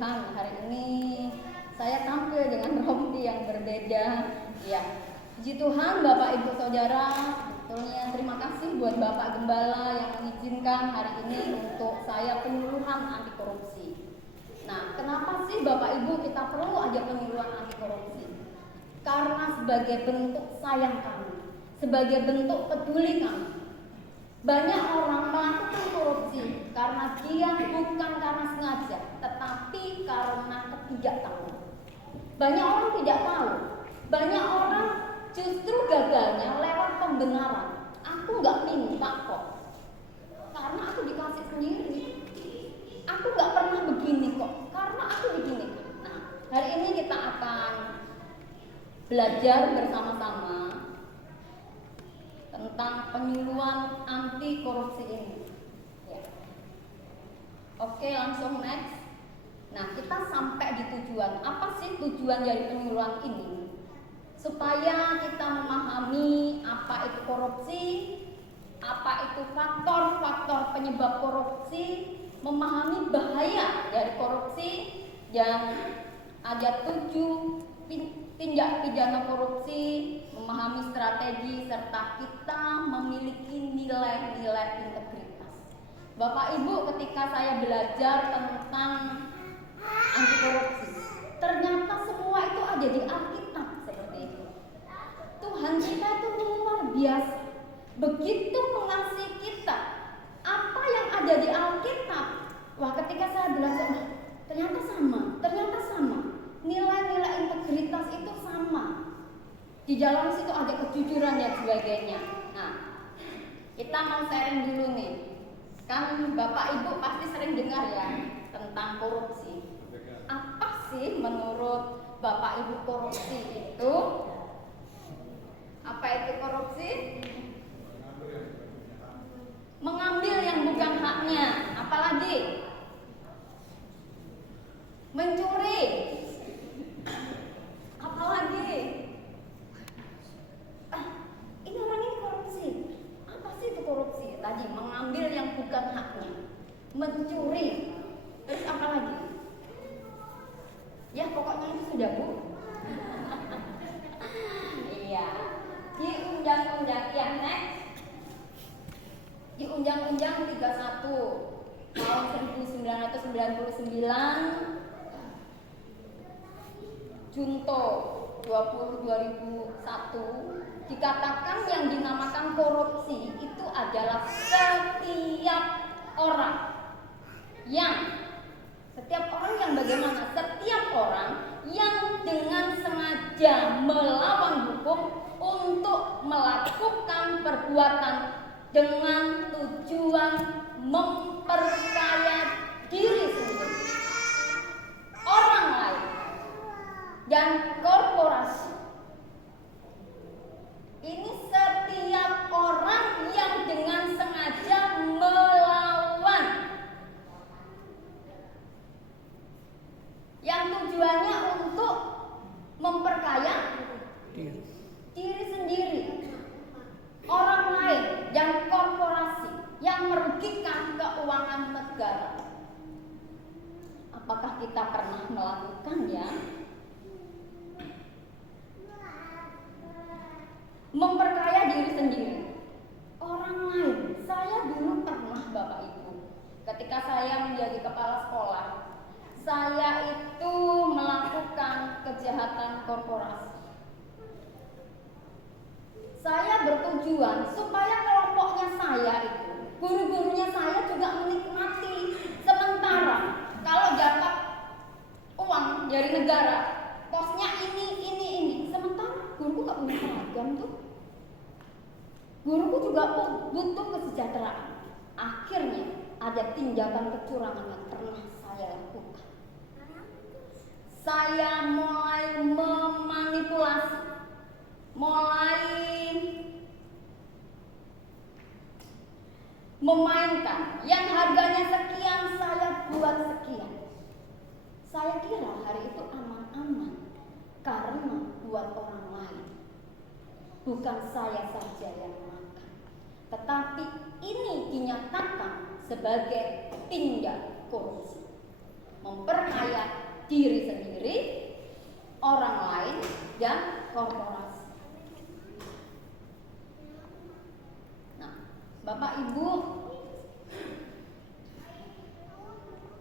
Tuhan, hari ini saya tampil dengan rompi yang berbeda. Ya, puji Tuhan Bapak Ibu Saudara, sebetulnya terima kasih buat Bapak Gembala yang mengizinkan hari ini untuk saya penyuluhan anti korupsi. Nah, kenapa sih Bapak Ibu kita perlu aja penyuluhan anti korupsi? Karena sebagai bentuk sayang kami, sebagai bentuk peduli kami. Banyak orang melakukan korupsi karena dia bukan karena sengaja, tetapi karena ketidaktahuan. Banyak orang tidak tahu, banyak orang justru gagalnya lewat pembenaran. Aku nggak minta kok, karena aku dikasih sendiri. Aku nggak pernah begini kok, karena aku begini. Nah, hari ini kita akan belajar bersama-sama tentang penyuluhan anti korupsi ini. Ya. Oke, langsung next. Nah, kita sampai di tujuan. Apa sih tujuan dari penyuluhan ini? Supaya kita memahami apa itu korupsi, apa itu faktor-faktor penyebab korupsi, memahami bahaya dari korupsi, dan ada 7 tindak pidana korupsi, memahami strategi, serta kita memiliki nilai-nilai integritas. Bapak Ibu, ketika saya belajar tentang anti korupsi, ternyata semua itu ada di Alkitab seperti itu. Tuhan kita itu luar biasa, begitu mengasihi kita. Apa yang ada di Alkitab, wah ketika saya belajar, ternyata sama. Nilai-nilai integritas itu sama. Di dalam situ ada kejujuran dan sebagainya. Nah, kita mau sharing dulu nih. Kan Bapak Ibu pasti sering dengar ya tentang korupsi. Apa sih menurut Bapak Ibu korupsi itu? Apa itu korupsi? Mengambil yang bukan haknya. Apalagi? Mencuri. Apalagi? Ini orang ini korupsi. Apa sih itu korupsi? Tadi mengambil yang bukan haknya, mencuri. Terus apa lagi? Ya pokoknya itu sudah, Bu. Iya. Di undang-undang yang next, di Undang-Undang 31 tahun 1999 Junto 2001 dikatakan yang dinamakan korupsi itu adalah setiap orang yang bagaimana? Setiap orang yang dengan sengaja melawan hukum untuk melakukan perbuatan dengan tujuan memperkaya diri sendiri, orang lain, dan korporasi. Ini setiap orang yang dengan sengaja melawan, yang tujuannya untuk memperkaya diri sendiri, orang lain, dan korporasi, yang merugikan keuangan negara. Apakah kita pernah melakukannya? Memperkaya diri sendiri, orang lain. Saya dulu pernah, Bapak Ibu, ketika saya menjadi kepala sekolah, saya itu melakukan kejahatan korporasi. Saya bertujuan supaya kelompoknya saya itu, guru-gurunya saya juga menikmati. Sementara kalau dapat uang dari negara, posnya ini. Sementara guruku gak punya seragam tuh. Guruku juga butuh kesejahteraan. Akhirnya ada tindakan kecurangan yang pernah saya lakukan. Saya mulai memanipulasi, mulai memainkan yang harganya sekian, saya buat sekian. Saya kira hari itu aman-aman karena buat orang lain, bukan saya saja yang makan. Tetapi ini dinyatakan sebagai tindak korupsi. memperkaya diri sendiri, orang lain, dan korporasi. Nah, Bapak Ibu,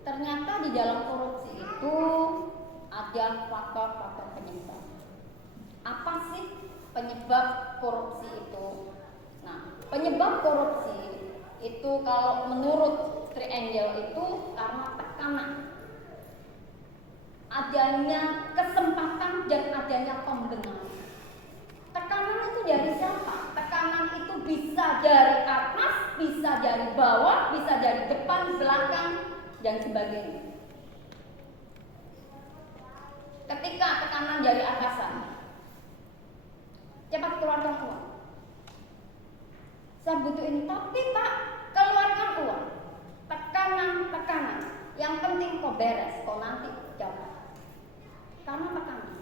ternyata di dalam korupsi itu ada faktor-faktor penyebab. Apa sih penyebab korupsi itu? Nah, penyebab korupsi itu kalau menurut Triangle itu karena tekanan, adanya kesempatan dan adanya pembenaran. Tekanan itu dari siapa? Tekanan itu bisa dari atas, bisa dari bawah, bisa dari depan, belakang, dan sebagainya. Ketika tekanan dari atasan, cepat keluarkan uang. Saya butuh ini, tapi Pak, keluarkan uang. Tekanan. Yang penting kok beres, kok nanti dapat. Karena tekanan.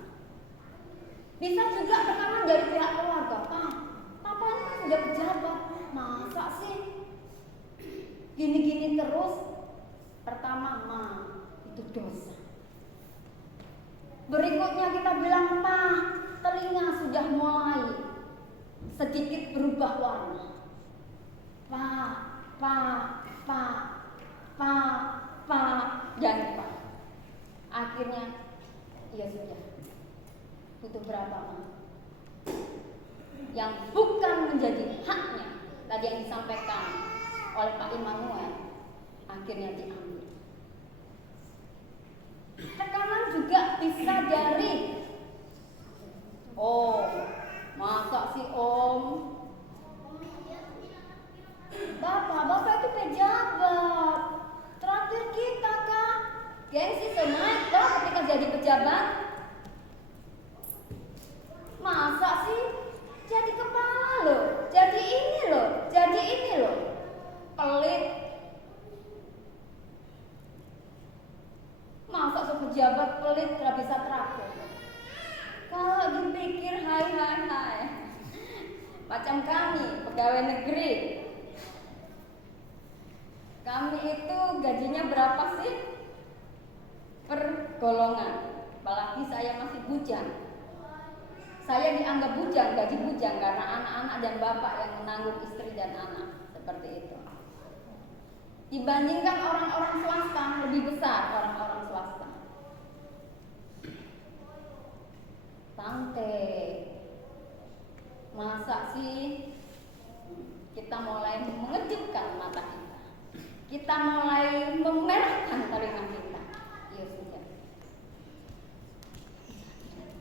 Bisa juga tekanan dari pihak keluarga. Pak, papa ini kan sudah pejabat, masa sih gini-gini terus? Pertama, itu dosa. Berikutnya kita bilang, Pak, telinga sudah mulai sedikit berubah warna. Pak, jangan Pak. Akhirnya, ya sudah. Butuh berapa, Ma? Yang bukan menjadi haknya, tadi yang disampaikan oleh Pak Immanuel, akhirnya diambil. Tekanan juga bisa dari, oh, masa sih Om? Bapak itu pejabat. Terakhir kita kan gengsi senaik Pak ketika jadi pejabat. Masa sih jadi kepala loh, jadi ini loh. Pelit. Masa pejabat pelit gak bisa terakhir. Kalau dipikir hai. Macam kami, pegawai negeri. Kami itu gajinya berapa sih? Per golongan. Apalagi saya masih bujang. Saya dianggap bujang, gaji bujang karena anak-anak dan bapak yang menanggung istri dan anak. Seperti itu. Dibandingkan orang-orang swasta, lebih besar orang-orang swasta. Santai. Masa sih kita mulai mengejutkan mata kita? Kita mulai memerahkan telinga kita. Ya sudah.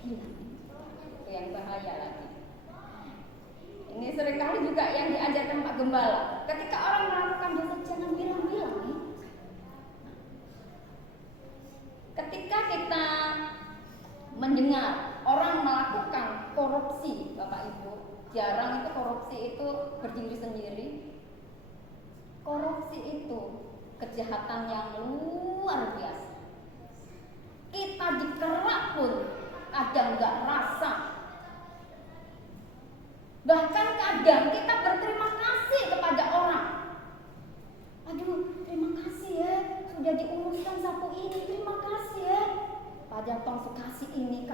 Itu yang bahaya lagi. Ini seringkali juga yang diajarkan Pak Gembala. Ketika orang melakukan dosa, jangan bilang-bilang. Ketika kita mendengar orang melakukan korupsi, Bapak Ibu, jarang itu korupsi itu berdiri sendiri. Korupsi itu kejahatan yang luar biasa. Kita dikerak pun kadang nggak rasa. Bahkan kadang kita berterima kasih kepada orang. Aduh, terima kasih ya, sudah diuruskan sapu ini, terima kasih ya. Pada tong kasih ini.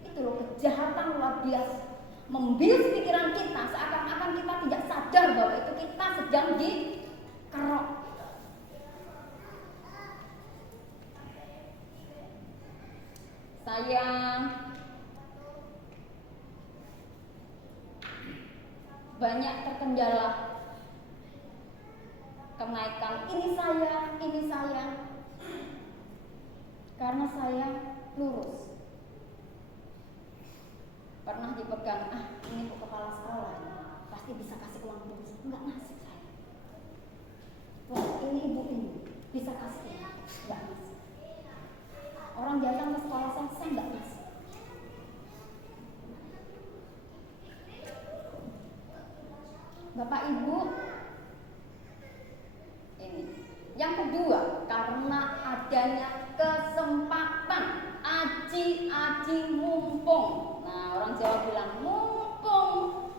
Itu loh kejahatan luar biasa. Membius pikiran kita seakan-akan kita tidak sadar bahwa itu kita sedang dikerok. Saya banyak terkendala kenaikan ini saya karena saya lurus. Pernah dipegang, ini kok kepala sekolah, pasti bisa kasih uang terus. Enggak ngasih saya. Wah, ini ibu ini bisa kasih uang, enggak ngasih. Orang datang ke sekolah saya enggak ngasih. Bapak Ibu, ini. Yang kedua, karena adanya kesempatan, aji mumpung. Nah, orang Jawa bilang mumpung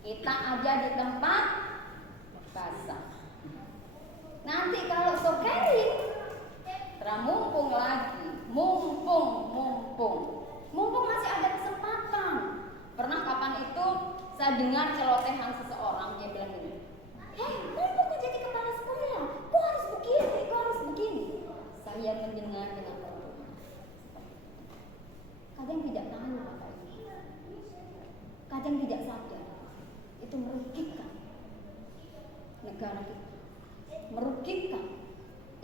kita ada di tempat basah. Nanti kalau sokeri,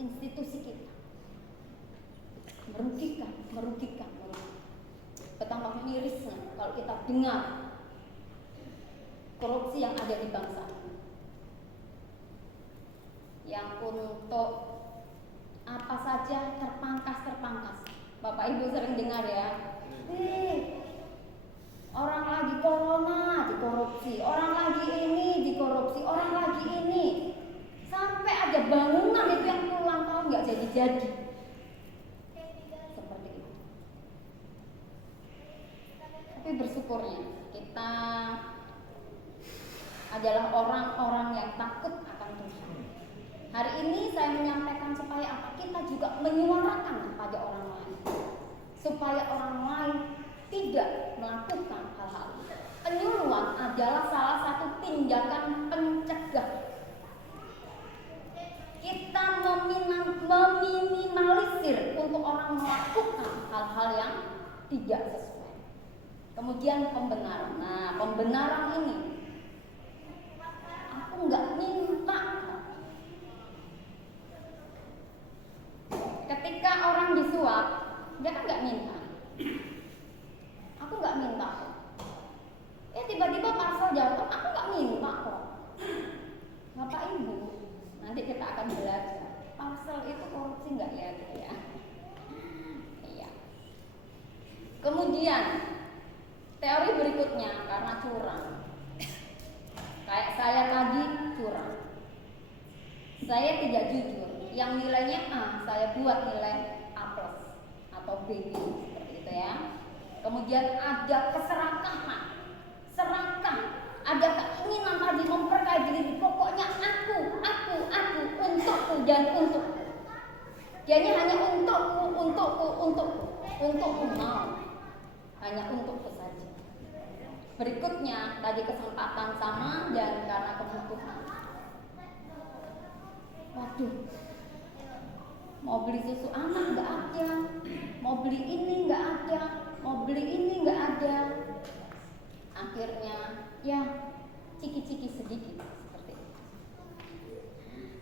institusi kita. Merugikan. Betapa mirisnya kalau kita dengar korupsi yang ada di bangsa ini, yang untuk apa saja terpangkas. Bapak Ibu sering dengar ya, orang lagi corona dikorupsi, orang lagi ini dikorupsi, orang lagi ini, sampai ada bangunan itu yang puluhan tahun nggak jadi. Seperti itu. Tapi bersyukurnya kita adalah orang-orang yang takut akan Tuhan. Hari ini saya menyampaikan supaya apa? Kita juga menyuarakan kepada orang lain, supaya orang lain tidak melakukan hal-hal itu. Penyuluhan adalah salah satu tindakan pencegah. Kita meminimalisir untuk orang melakukan hal-hal yang tidak sesuai. Kemudian pembenaran. Nah, pembenaran ini, aku nggak minta. Ketika orang disuap, dia kan nggak minta. Aku nggak minta. Tiba-tiba parcel jatuh, aku nggak minta kok. Bapak Ibu, nanti kita akan belajar. Parcel itu korupsi nggak ya, gitu ya? Iya. Kemudian teori berikutnya karena curang. Kayak saya tadi curang. Saya tidak jujur. Yang nilainya A, saya buat nilai A+ atau B seperti itu ya. Kemudian ada keserakahan, ada keinginan tadi memperkaya diri. Pokoknya aku, untukku dan untukku. Dianya hanya untukku mau, hanya untukku saja. Berikutnya tadi kesempatan sama dan karena kebutuhan. Waduh, mau beli susu anak nggak ada, mau beli ini nggak ada, mau beli ini nggak ada. Akhirnya ya ciki-ciki sedikit seperti itu.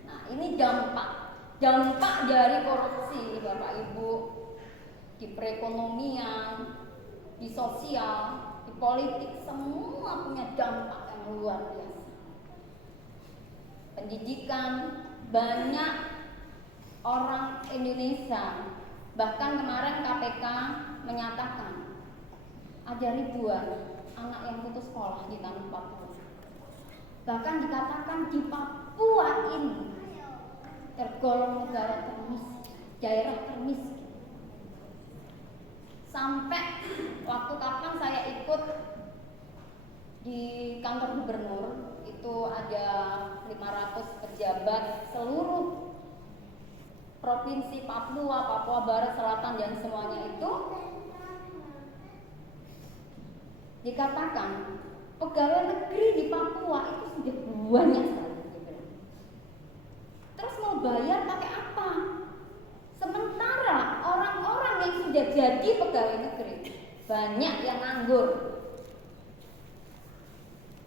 Nah, ini dampak dari korupsi, Bapak Ibu, di perekonomian, di sosial, di politik, semua punya dampak yang luar biasa. Pendidikan, banyak orang Indonesia, bahkan kemarin KPK menyatakan ada ribuan anak yang putus sekolah di tanah Papua. Bahkan dikatakan di Papua ini tergolong negara termiskin, daerah termiskin. Sampai waktu kapan saya ikut di kantor gubernur, itu ada 500 pejabat seluruh provinsi Papua Barat, Selatan dan semuanya itu dikatakan pegawai negeri di Papua itu sudah banyak sekali. Terus mau bayar pakai apa? Sementara orang-orang yang sudah jadi pegawai negeri banyak yang nganggur.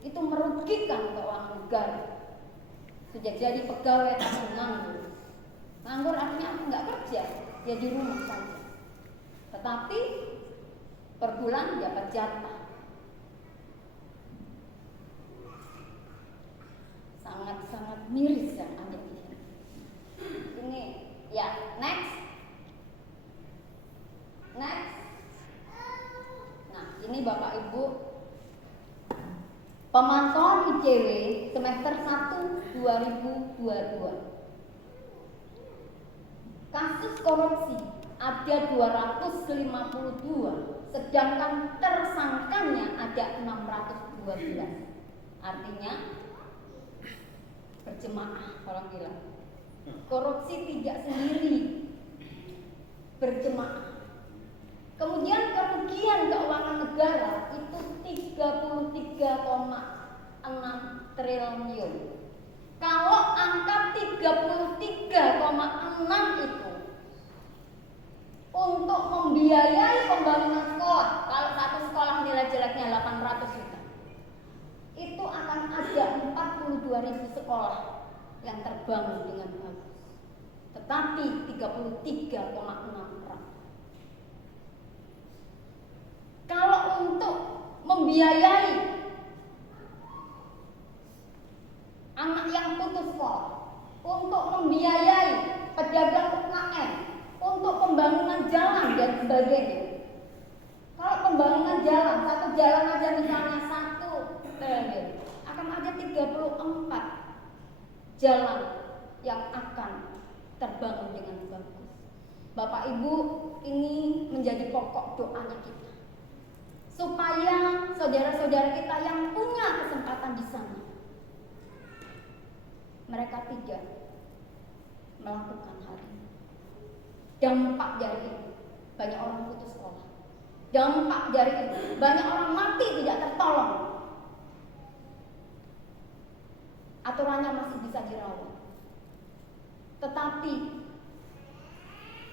Itu merugikan keuangan negara. Sudah jadi pegawai tapi nganggur. Nganggur artinya nggak kerja, ya di rumah saja. Tetapi per bulan dapat jatah. Sangat-sangat miris yang ada di sini. Ini ya, next. Nah, ini Bapak Ibu pemantauan ICW semester 1 2022. Kasus korupsi ada 252, sedangkan tersangkanya ada 612. Artinya berjemaah, orang bilang. Korupsi tidak sendiri, berjemaah. Kemudian kerugian keuangan negara itu 33,6 triliun. Kalau angka 33,6 itu untuk membiayai pembangunan sekolah, kalau satu sekolah nilai jeleknya 800 juta, itu akan ada 42.000 sekolah yang terbangun dengan bagus. tapi 33,6%. Kalau untuk membiayai anak yang putus sekolah, untuk membiayai pedagang UKM, untuk pembangunan jalan dan sebagainya. Kalau pembangunan jalan, satu jalan aja misalnya 1 triliun, akan ada 34 jalan yang akan terbangun dengan bagus. Bapak Ibu, ini menjadi pokok doanya kita, supaya saudara-saudara kita yang punya kesempatan di sana, mereka tidak melakukan hal ini. Dampak dari ini, banyak orang putus sekolah. Dampak dari ini, banyak orang mati tidak tertolong. Aturannya masih bisa dirawat. Tetapi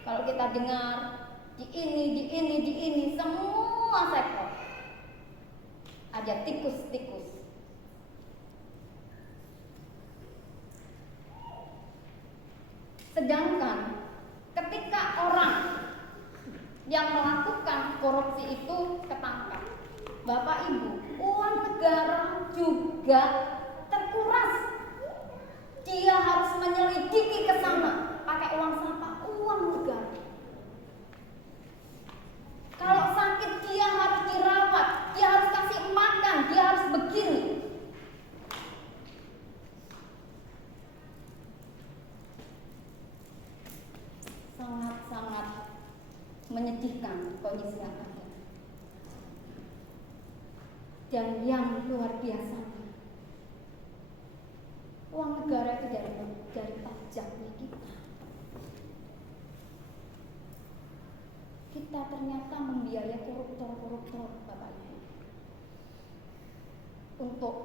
kalau kita dengar di ini, semua sektor ada tikus-tikus. Sedangkan ketika orang yang melakukan korupsi itu ketangkap, Bapak Ibu, uang negara juga terkuras. Dia harus menyelidiki ke sana pakai uang siapa? Uang negara. Kalau sakit dia harus dirawat, dia harus kasih makan, dia harus begini. Sangat-sangat menyedihkan kondisi yang ada. Dan yang luar biasa, uang negara itu dari pajaknya kita. Kita ternyata membiayai koruptor-koruptor, Bapak Ibu, untuk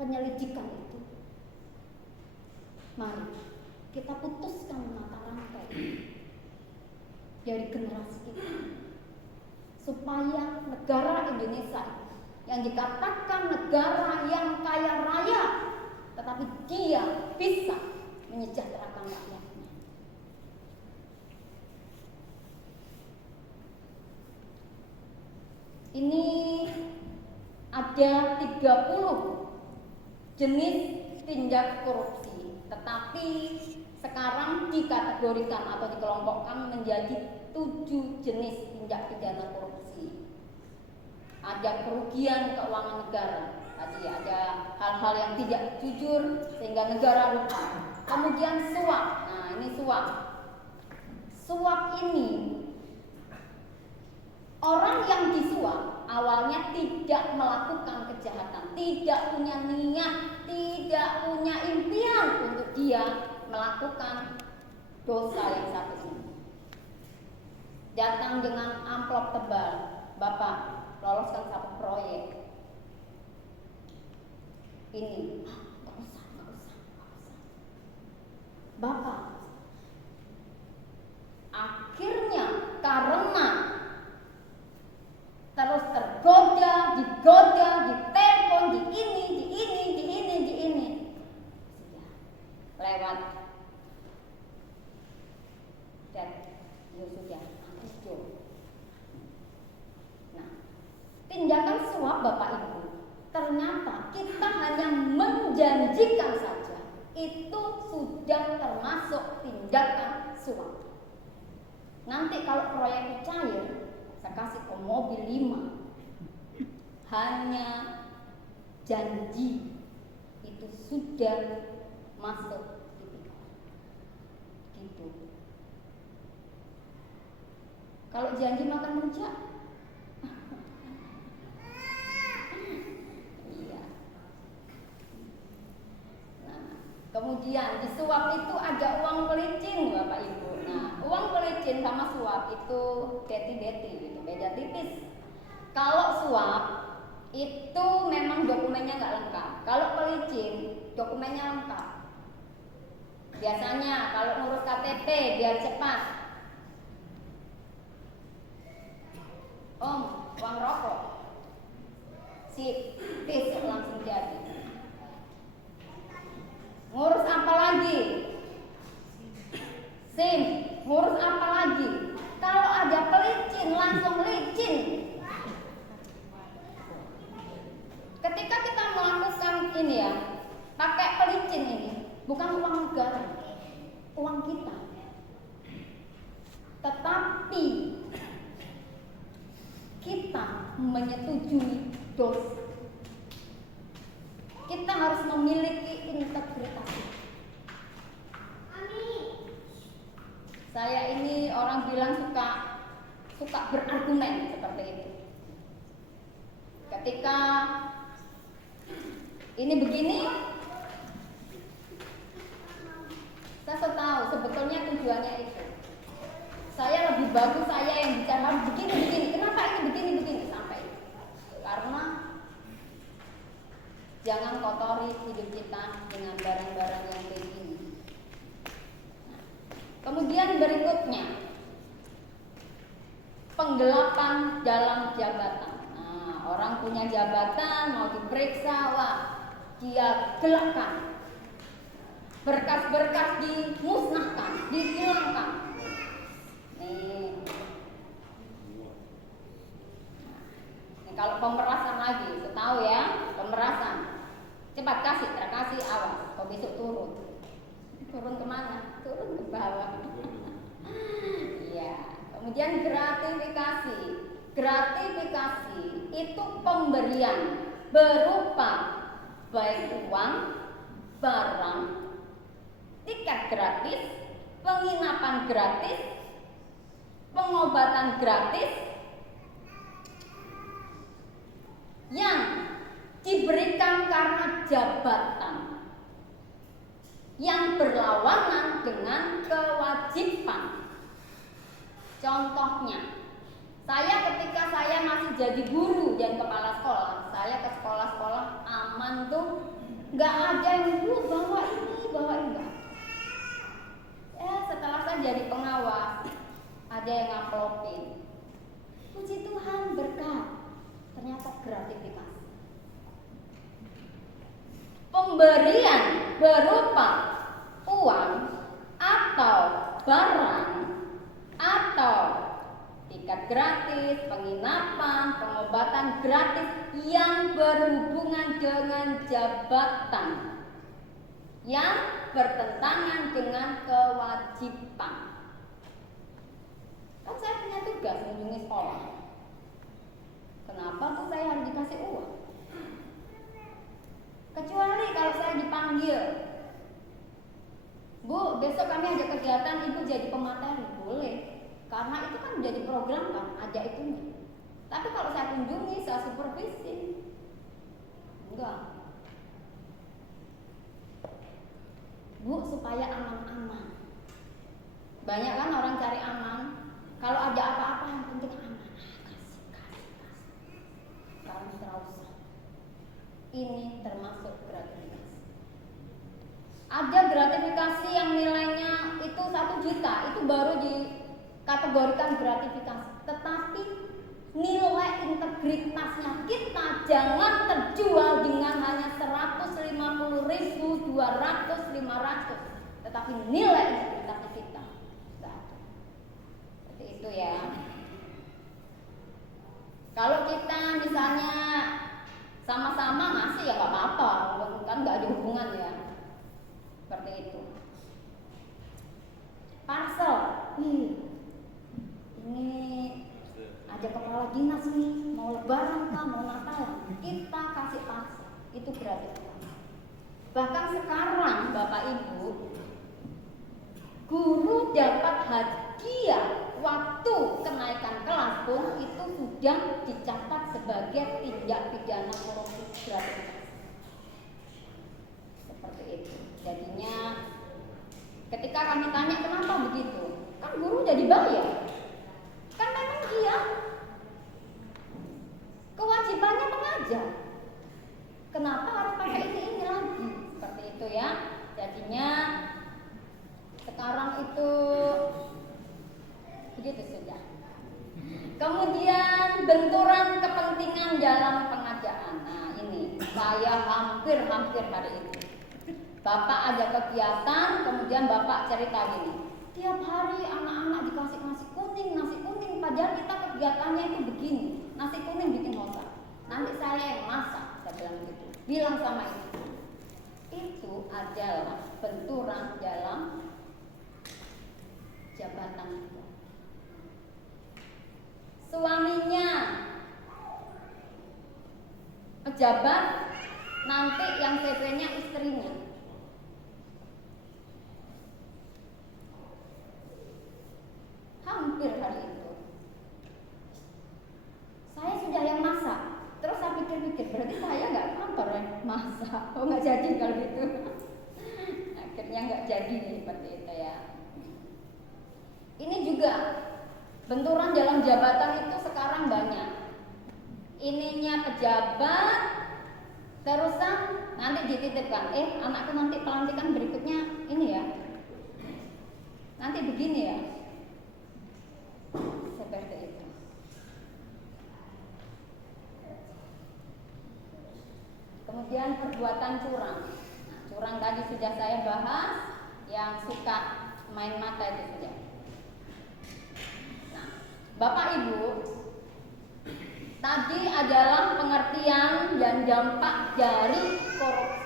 penyelidikan itu. Mari kita putuskan mata rantai dari generasi kita, supaya negara Indonesia yang dikatakan negara yang kaya raya, tetapi dia bisa menyejahterakan rakyatnya. Ini ada 30 jenis tindak korupsi, tetapi sekarang dikategorikan atau dikelompokkan menjadi 7 jenis tindak pidana korupsi. Ada kerugian keuangan negara, tadi ada hal-hal yang tidak jujur sehingga negara rugi. Kemudian suap. Nah, ini suap. Suap ini orang yang disuap awalnya tidak melakukan kejahatan, tidak punya niat, tidak punya impian untuk dia melakukan dosa yang satu ini. Datang dengan amplop tebal, Bapak loloskan satu proyek ini, nggak usah. Bapak akhirnya karena terus tergoda, ditelepon, di ini, lewat dan ya sudah, hancur. Nah, tindakan suap Bapak Ibu, ternyata kita hanya menjanjikan saja, itu sudah termasuk tindakan suap. Nanti kalau proyek cair, saya kasih ke mobil 5, hanya janji, itu sudah masuk tipikor. Gitu. Kalau janji makan rujak, iya. Nah, kemudian di suap itu ada uang pelicin, Bapak Ibu. Nah, uang pelicin sama suap itu deti gitu, beda tipis. Kalau suap itu memang dokumennya nggak lengkap. Kalau pelicin dokumennya lengkap. Biasanya kalau ngurus KTP biar cepat, Om, uang rokok, sip, besok langsung jadi. Ngurus apa lagi? SIM, ngurus apa lagi? Kalau ada pelicin, langsung licin. Ketika kita melakukan ini ya, pakai pelicin ini, bukan uang negara, uang kita. Tetapi kita menyetujui dosa. Kita harus memiliki integritas. Saya ini orang bilang suka berargumen seperti itu. Ketika ini begini, saya tahu sebetulnya tujuannya itu. Saya lebih bagus saya yang bicara begini. Kenapa ini begini sampai itu? Karena jangan kotori hidup kita dengan barang-barang yang kayak gini. Nah, kemudian berikutnya, penggelapan dalam jabatan. Nah, orang punya jabatan mau diperiksa, wah, dia gelapkan. Berkas-berkas dimusnahkan, dihilangkan. Nih. Nah, kalau pemerasan lagi, tahu ya, pemerasan. Cepat kasih, awas, kok besok turun. Turun kemana? Turun ke bawah. Iya. Kemudian gratifikasi. Gratifikasi itu pemberian berupa baik uang, barang, tiket gratis, penginapan gratis, pengobatan gratis yang diberikan karena jabatan yang berlawanan dengan kewajiban. Contohnya, ketika saya masih jadi guru dan kepala sekolah, saya ke sekolah-sekolah aman tuh, nggak ada yang bawa ini enggak. Setelah saya jadi pengawas, ada yang ngaplopin. Puji Tuhan, berkat. Ternyata gratifikasi. Pemberian berupa uang atau barang atau tiket gratis, penginapan, pengobatan gratis yang berhubungan dengan jabatan yang bertentangan dengan kewajiban. Kan saya punya tugas mengunjungi sekolah. Kenapa tuh saya harus dikasih uang? Kecuali kalau saya dipanggil, Bu, besok kami ada kegiatan, Ibu jadi pemateri, boleh. Karena itu kan menjadi program kan, ada itunya. Tapi kalau saya kunjungi, saya supervisi, enggak. Bu, supaya aman-aman. Banyak kan orang cari aman. Kalau ada apa-apa yang penting aman. Kasih. Kalau tidak usah. Ini termasuk gratifikasi. Ada gratifikasi yang nilainya itu 1 juta, itu baru dikategorikan gratifikasi. Tetapi nilai integritasnya kita jangan terjual dengan hanya 150.000, 200, 500, tetapi nilai integritasnya kita seperti itu ya. Kalau kita misalnya sama-sama ngasih ya nggak apa-apa, kan nggak ada hubungan ya, seperti itu. Parcel, ini ada kepala dinas nih, mau lebaran kah, mau Natal, kita kasih parcel, itu gratis. Bahkan sekarang Bapak Ibu, guru dapat hadiah waktu kenaikan kelas pun itu sudah dicatat sebagai tindak pidana korupsi gratis. Seperti itu. Jadinya ketika kami tanya kenapa begitu, kan guru udah dibayar, kan memang dia kewajibannya mengajar. Kenapa harus pakai ini lagi? Seperti itu ya. Jadinya sekarang itu begitu sudah. Kemudian benturan kepentingan dalam pengajaran. Nah ini saya hampir hari itu. Bapak ada kegiatan, kemudian Bapak cerita gini, Tiap hari anak-anak dikasih nasi kuning, padahal kita kegiatannya itu begini. Nasi kuning bikin otak. Nanti saya yang masak, saya bilang gitu. Bilang sama ibu. Itu adalah benturan dalam jabatan kita. Suaminya pejabat, nanti yang CP-nya istrinya. Hampir hari itu saya sudah yang masak. Terus saya pikir-pikir, berarti saya nggak kantor yang masak. Oh, nggak jadi kalau gitu. Akhirnya nggak jadi seperti itu ya. Ini juga benturan dalam jabatan itu sekarang banyak. Ininya pejabat, terusan nanti dititipkan, anakku nanti pelantikan berikutnya ini ya, nanti begini ya, seperti itu. Kemudian perbuatan curang. Nah, curang tadi sudah saya bahas, yang suka main mata itu sudah. Nah, Bapak Ibu, tadi adalah pengertian dan dampak dari korupsi.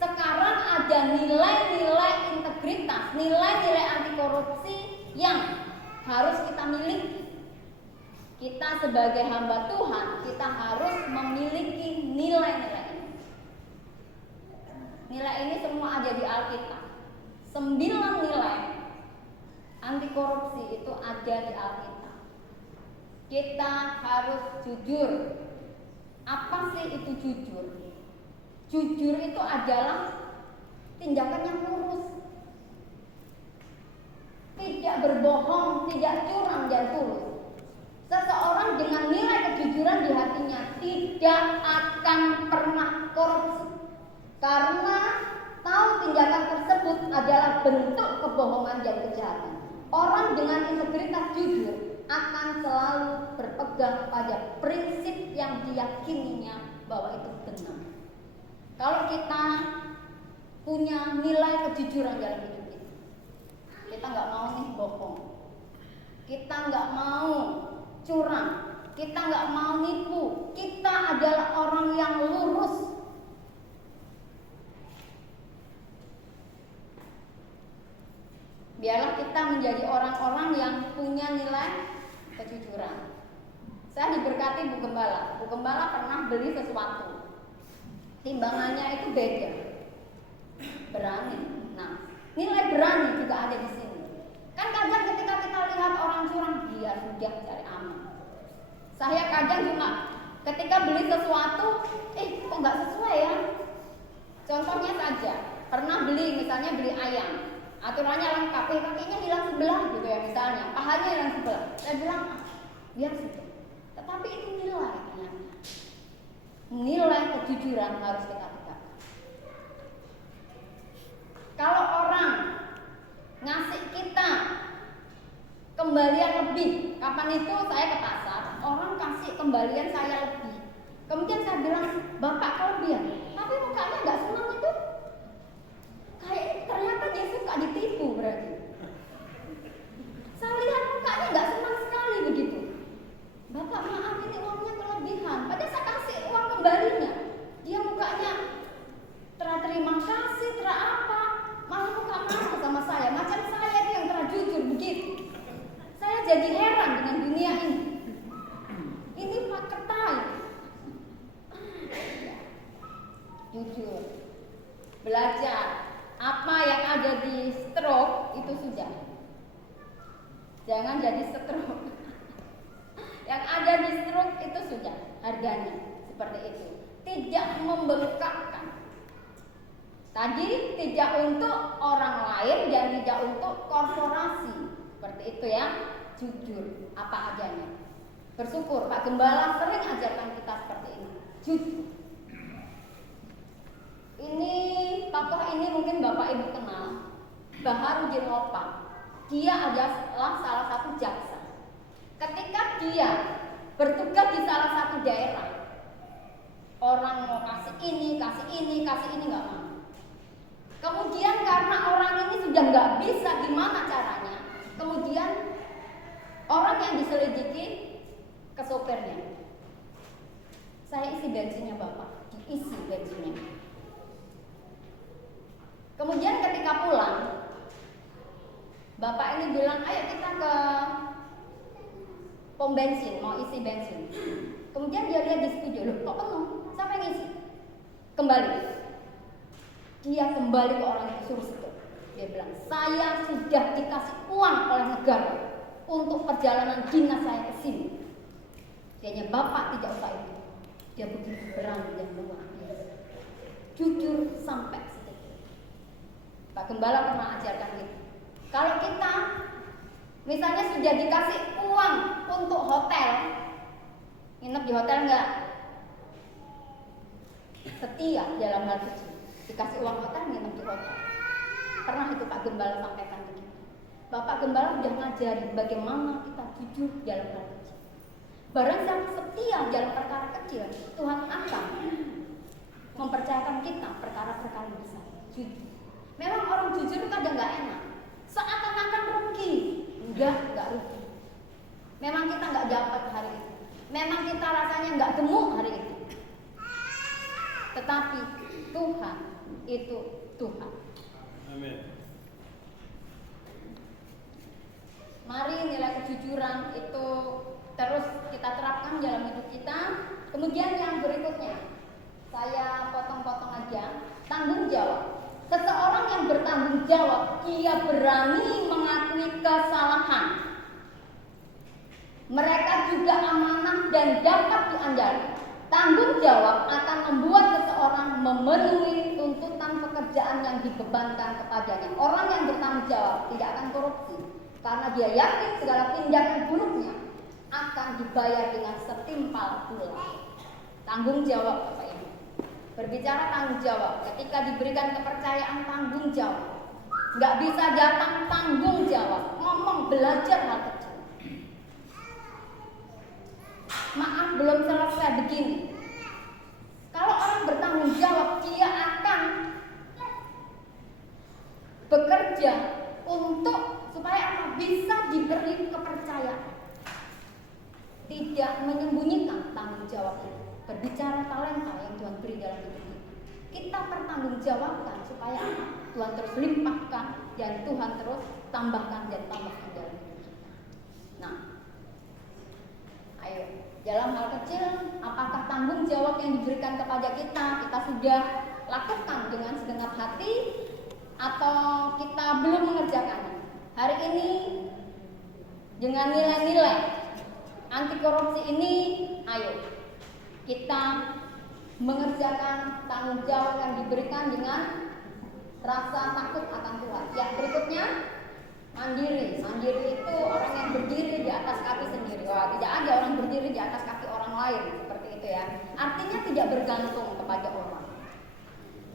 Sekarang ada nilai-nilai integritas, nilai-nilai anti korupsi yang harus kita miliki. Kita sebagai hamba Tuhan, kita harus memiliki nilai-nilai ini. Nilai ini semua ada di Alkitab. 9 nilai anti korupsi itu ada di Alkitab. Kita harus jujur. Apa sih itu jujur? Jujur itu adalah tindakan yang lurus. Tidak berbohong, tidak curang dan tulus. Seseorang dengan nilai kejujuran di hatinya tidak akan pernah korupsi. Karena tahu tindakan tersebut adalah bentuk kebohongan dan kejahatan. Orang dengan integritas jujur akan selalu berpegang pada prinsip yang diyakininya bahwa itu benar. Kalau kita punya nilai kejujuran dalam hidup kita nggak mau nih bohong, kita nggak mau curang, kita nggak mau nipu, kita adalah orang yang lurus. Biarlah kita menjadi orang-orang yang punya nilai kejujuran. Saya diberkati Bu Gembala. Bu Gembala pernah beli sesuatu, timbangannya itu beda, berani. Nah, nilai berani juga ada di sini. Kan kadang ketika kita lihat orang curang, dia sudah cari aman. Saya kadang cuma ketika beli sesuatu, kok nggak sesuai ya? Contohnya saja, pernah beli misalnya beli ayam, aturannya lengkap, kakinya hilang sebelah gitu ya misalnya, pahanya hilang sebelah. Saya bilang, biar sudah. Tetapi itu nilai ternyata. Nilai kejujuran harus kita tegakkan. Kalau orang ngasih kita kembalian lebih, kapan itu saya ke pasar, orang kasih kembalian saya lebih. Kemudian saya bilang, Bapak kelebihan, tapi mukanya nggak senang itu. Kayak ternyata dia suka ditipu berarti. Saya lihat mukanya nggak senang sekali begitu. Bapak maaf ini uangnya kelebihan, padahal saya kasih uang kembalinya. Dia mukanya terima kasih, apa, malah muka marah sama saya. Macam saya itu yang jujur begitu. Saya jadi heran dengan dunia ini. Ini fakta. Jujur, belajar. Apa yang ada di stroke itu sudah. Jangan jadi stroke. Yang ada di stroke itu sudah harganya seperti itu. Tidak membengkakkan. Tadi tidak untuk orang lain dan tidak untuk korporasi. Seperti itu ya. Jujur apa adanya. Bersyukur Pak Gembala sering ajarkan kita seperti ini. Jujur. Ini tokoh ini mungkin Bapak Ibu kenal, Baharudin Lopa. Dia adalah salah satu jaksa. Ketika dia bertugas di salah satu daerah, orang mau kasih ini nggak mau. Kemudian karena orang ini sudah nggak bisa, gimana caranya? Orang yang diselidiki ke sopirnya, saya isi bensinnya Bapak, diisi bensinnya. Kemudian ketika pulang, Bapak ini bilang, ayo kita ke pom bensin, mau isi bensin. Kemudian dia lihat di studio, loh kok penuh, siapa yang isi? Kembali. Dia kembali ke orang itu, suruh setor. Dia bilang, saya sudah dikasih uang oleh negara untuk perjalanan dinas saya ke sini. Kayaknya Bapak tidak usah itu. Dia begitu berani dan luar biasa. Jujur sampai segitu. Pak Gembala pernah ajarkan kita. Kalau kita misalnya sudah dikasih uang untuk hotel, nginep di hotel enggak? Setia dalam hal kecil. Dikasih uang hotel, nginep di hotel. Pernah itu Pak Gembala sampaikan begitu. Bapak Gembala sudah ngajarin bagaimana kita jujur dalam hal kecil. Barang siapa setia dalam perkara kecil, Tuhan akan mempercayakan kita perkara-perkara besar. Jujur. Memang orang jujur kadang nggak enak. Seakan-akan rugi. Enggak rugi. Memang kita nggak dapat hari itu. Memang kita rasanya nggak gemuk hari itu. Tetapi Tuhan itu Tuhan. Amin. Mari nilai kejujuran itu terus kita terapkan dalam hidup kita. Kemudian yang berikutnya, saya potong-potong aja, tanggung jawab. Seseorang yang bertanggung jawab, ia berani mengakui kesalahan. Mereka juga amanah dan dapat diandalkan. Tanggung jawab akan membuat seseorang memenuhi tuntutan pekerjaan yang dibebankan kepadanya. Orang yang bertanggung jawab tidak akan korupsi, karena dia yakin segala tindakan buruknya akan dibayar dengan setimpal pula. Tanggung jawab Bapak Ibu. Berbicara tanggung jawab, ketika diberikan kepercayaan tanggung jawab, nggak bisa datang tanggung jawab, ngomong belajar hal kecil. Maaf belum selesai begini. Kalau orang bertanggung jawab, dia akan bekerja untuk supaya bisa diberi kepercayaan. Tidak menyembunyikan tanggung jawab itu. Berbicara talenta yang Tuhan beri dalam hidup kita. Kita pertanggungjawabkan supaya apa? Tuhan terus limpahkan dan Tuhan terus tambahkan dan tambahkan dalam hidup kita. Nah, ayo, dalam hal kecil, apakah tanggung jawab yang diberikan kepada kita sudah lakukan dengan segenap hati atau kita belum mengerjakannya? Hari ini dengan nilai-nilai anti korupsi ini, ayo kita mengerjakan tanggung jawab yang diberikan dengan rasa takut akan Tuhan. Yang berikutnya, mandiri. Mandiri itu orang yang berdiri di atas kaki sendiri. Wah, tidak ada orang berdiri di atas kaki orang lain, seperti itu ya. Artinya tidak bergantung kepada orang.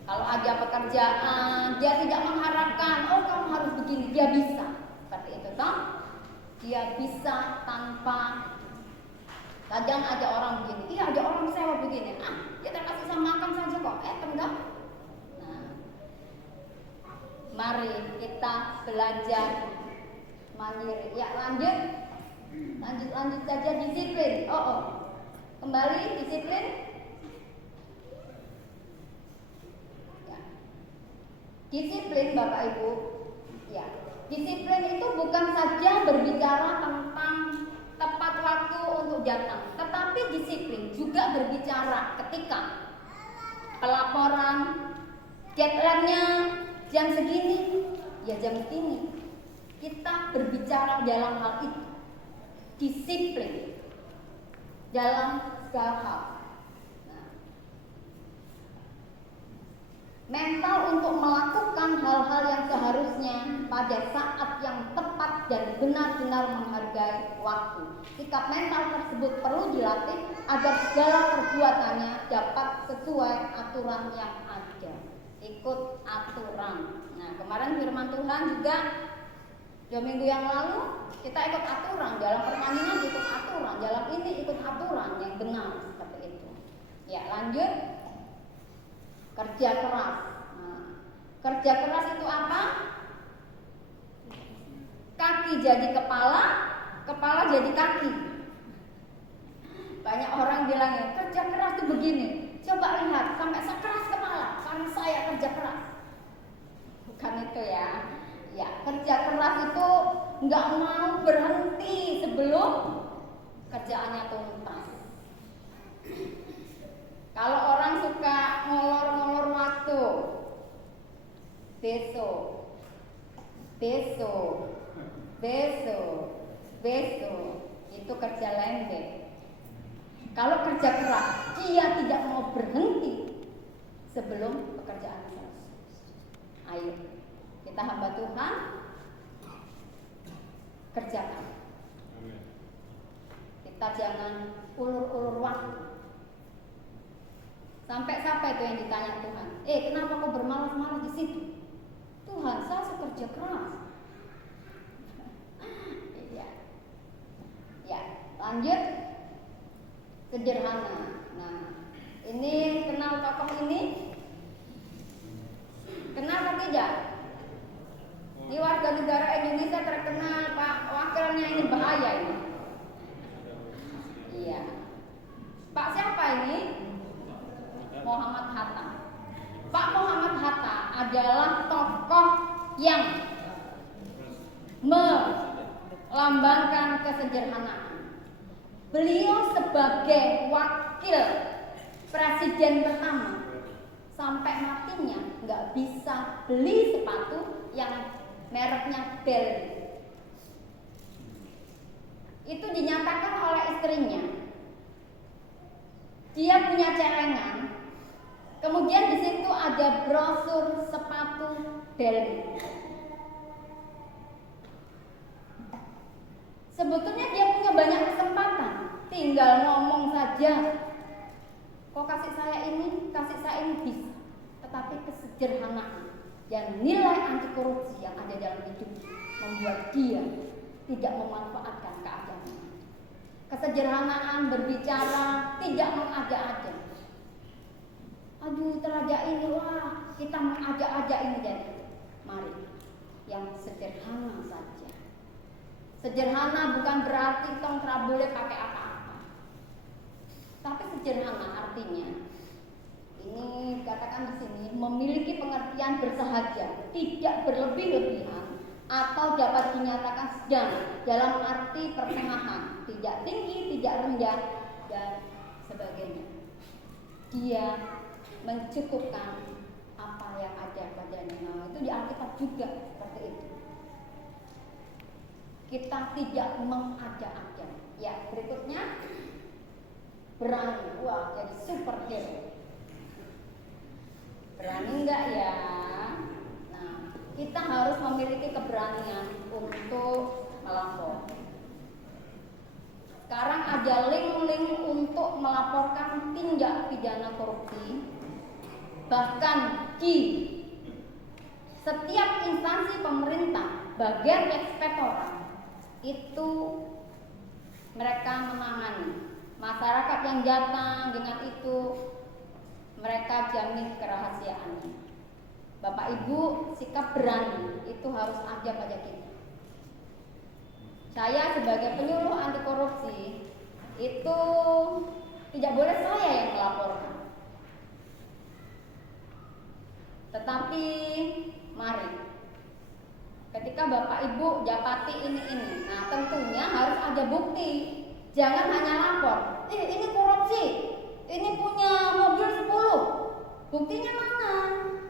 Kalau ada pekerjaan, dia tidak mengharapkan, oh kamu harus begini, dia bisa. Seperti itu toh. Dia bisa tanpa. Kadang ada orang begini, iya ada orang sewa begini, kita kasih sama makan saja kok, enggak. Nah, mari kita belajar mandiri. Ya lanjut saja disiplin. Kembali disiplin. Ya. Disiplin Bapak Ibu. Ya, disiplin itu bukan saja berbicara tentang tepat waktu untuk datang, tetapi disiplin juga berbicara ketika pelaporan deadline-nya jam segini, ya jam segini. Kita berbicara dalam hal itu, disiplin dalam segala hal. Nah, mental untuk melakukan hal-hal yang seharusnya pada saat yang tepat dan benar-benar menghargai waktu. Sikap mental tersebut perlu dilatih agar segala perbuatannya dapat sesuai aturan yang ada. Ikut aturan. Nah, kemarin firman Tuhan juga 2 minggu yang lalu kita ikut aturan, dalam pertandingan ikut aturan, dalam ini ikut aturan yang benar, seperti itu. Ya, lanjut. Kerja keras. Nah, kerja keras itu apa? Kaki jadi kepala, kepala jadi kaki. Banyak orang bilang ya, kerja keras itu begini. Coba lihat, sampai sekeras kepala karena saya kerja keras. Bukan itu ya. Ya, kerja keras itu nggak mau berhenti sebelum kerjaannya tuntas. Kalau orang suka ngolor-ngolor waktu, besok, itu kerja lembek. Kalau kerja keras, dia tidak mau berhenti sebelum pekerjaan selesai. Ayo, kita hamba Tuhan, kerjakan. Kita jangan ulur-ulur waktu. Sampai siapa itu yang ditanya Tuhan? Kenapa kau bermalas-malas di situ? Tuhan, saya kerja keras. Ya, lanjut. Sederhana. Nah, ini kenal tokoh ini? Kenal atau tidak? Ini warga negara Indonesia terkenal, Pak. Wakilnya ini bahaya ini. Iya. Pak siapa ini? Muhammad Hatta. Pak Muhammad Hatta adalah tokoh yang melambangkan kesederhanaan. Beliau sebagai wakil presiden pertama sampai matinya nggak bisa beli sepatu yang mereknya Bell. Itu dinyatakan oleh istrinya. Dia punya celengan. Kemudian di situ ada brosur sepatu Bell. Sebetulnya dia punya banyak kesempatan, tinggal ngomong saja. Kok kasih saya ini bisa. Tetapi kesederhanaan dan nilai anti korupsi yang ada dalam hidup membuat dia tidak memanfaatkan keadaan. Kesederhanaan berbicara, tidak mengada-ada. Aduh, terada ini, wah, kita mengada-ada ini dan itu. Mari, yang sederhana saja. Sederhana bukan berarti tong boleh pakai apa-apa. Tapi sederhana artinya ini katakan di sini memiliki pengertian bersahaja, tidak berlebih-lebihan atau dapat dinyatakan sedang dalam arti pertengahan, tidak tinggi, tidak rendah dan sebagainya. Dia mencukupkan apa yang ada padanya. Nah, itu di Alkitab juga seperti itu. Kita tidak mengada-ada. Ya, berikutnya berani. Wah, jadi superhero. Berani enggak ya? Nah, kita harus memiliki keberanian untuk melapor. Sekarang ada link-link untuk melaporkan tindak pidana korupsi. Bahkan di setiap instansi pemerintah, bagian ekspektorat itu mereka menangani masyarakat yang datang dengan itu, mereka jamin kerahasiaannya. Bapak Ibu, sikap berani itu harus ada pada kita. Saya sebagai penyuluh anti korupsi itu tidak boleh saya yang melaporkan. Tetapi mari, ketika Bapak Ibu dapati ini, nah tentunya harus ada bukti. Jangan hanya lapor, ini korupsi, ini punya mobil 10. Buktinya mana?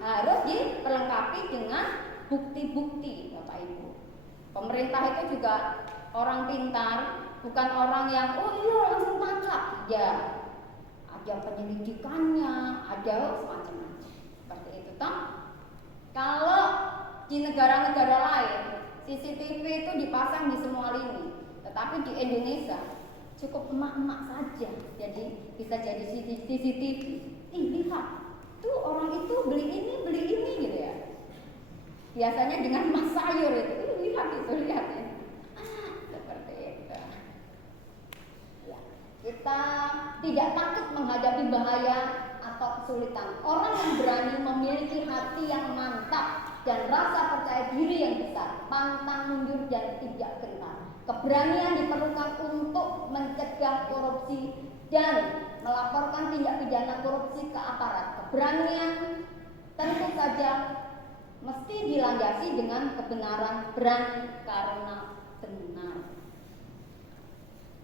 Harus diperlengkapi dengan bukti-bukti, Bapak Ibu. Pemerintah itu juga orang pintar, bukan orang yang langsung tangkap. Ya, ada penyelidikannya, ada semacam-macam. Seperti itu toh. Kalau di negara-negara lain CCTV itu dipasang di semua lini, tetapi di Indonesia cukup emak-emak saja, jadi bisa jadi CCTV. Lihat, tuh orang itu beli ini gitu ya. Biasanya dengan mas sayur itu, lihat ya. Seperti itu. Ya, kita tidak takut menghadapi bahaya atau kesulitan. Orang yang berani memiliki hati yang mantap dan rasa percaya diri yang besar, pantang mundur dan tidak gentar. Keberanian diperlukan untuk mencegah korupsi dan melaporkan tindak pidana korupsi ke aparat. Keberanian tentu saja mesti dilandasi dengan kebenaran, berani karena benar.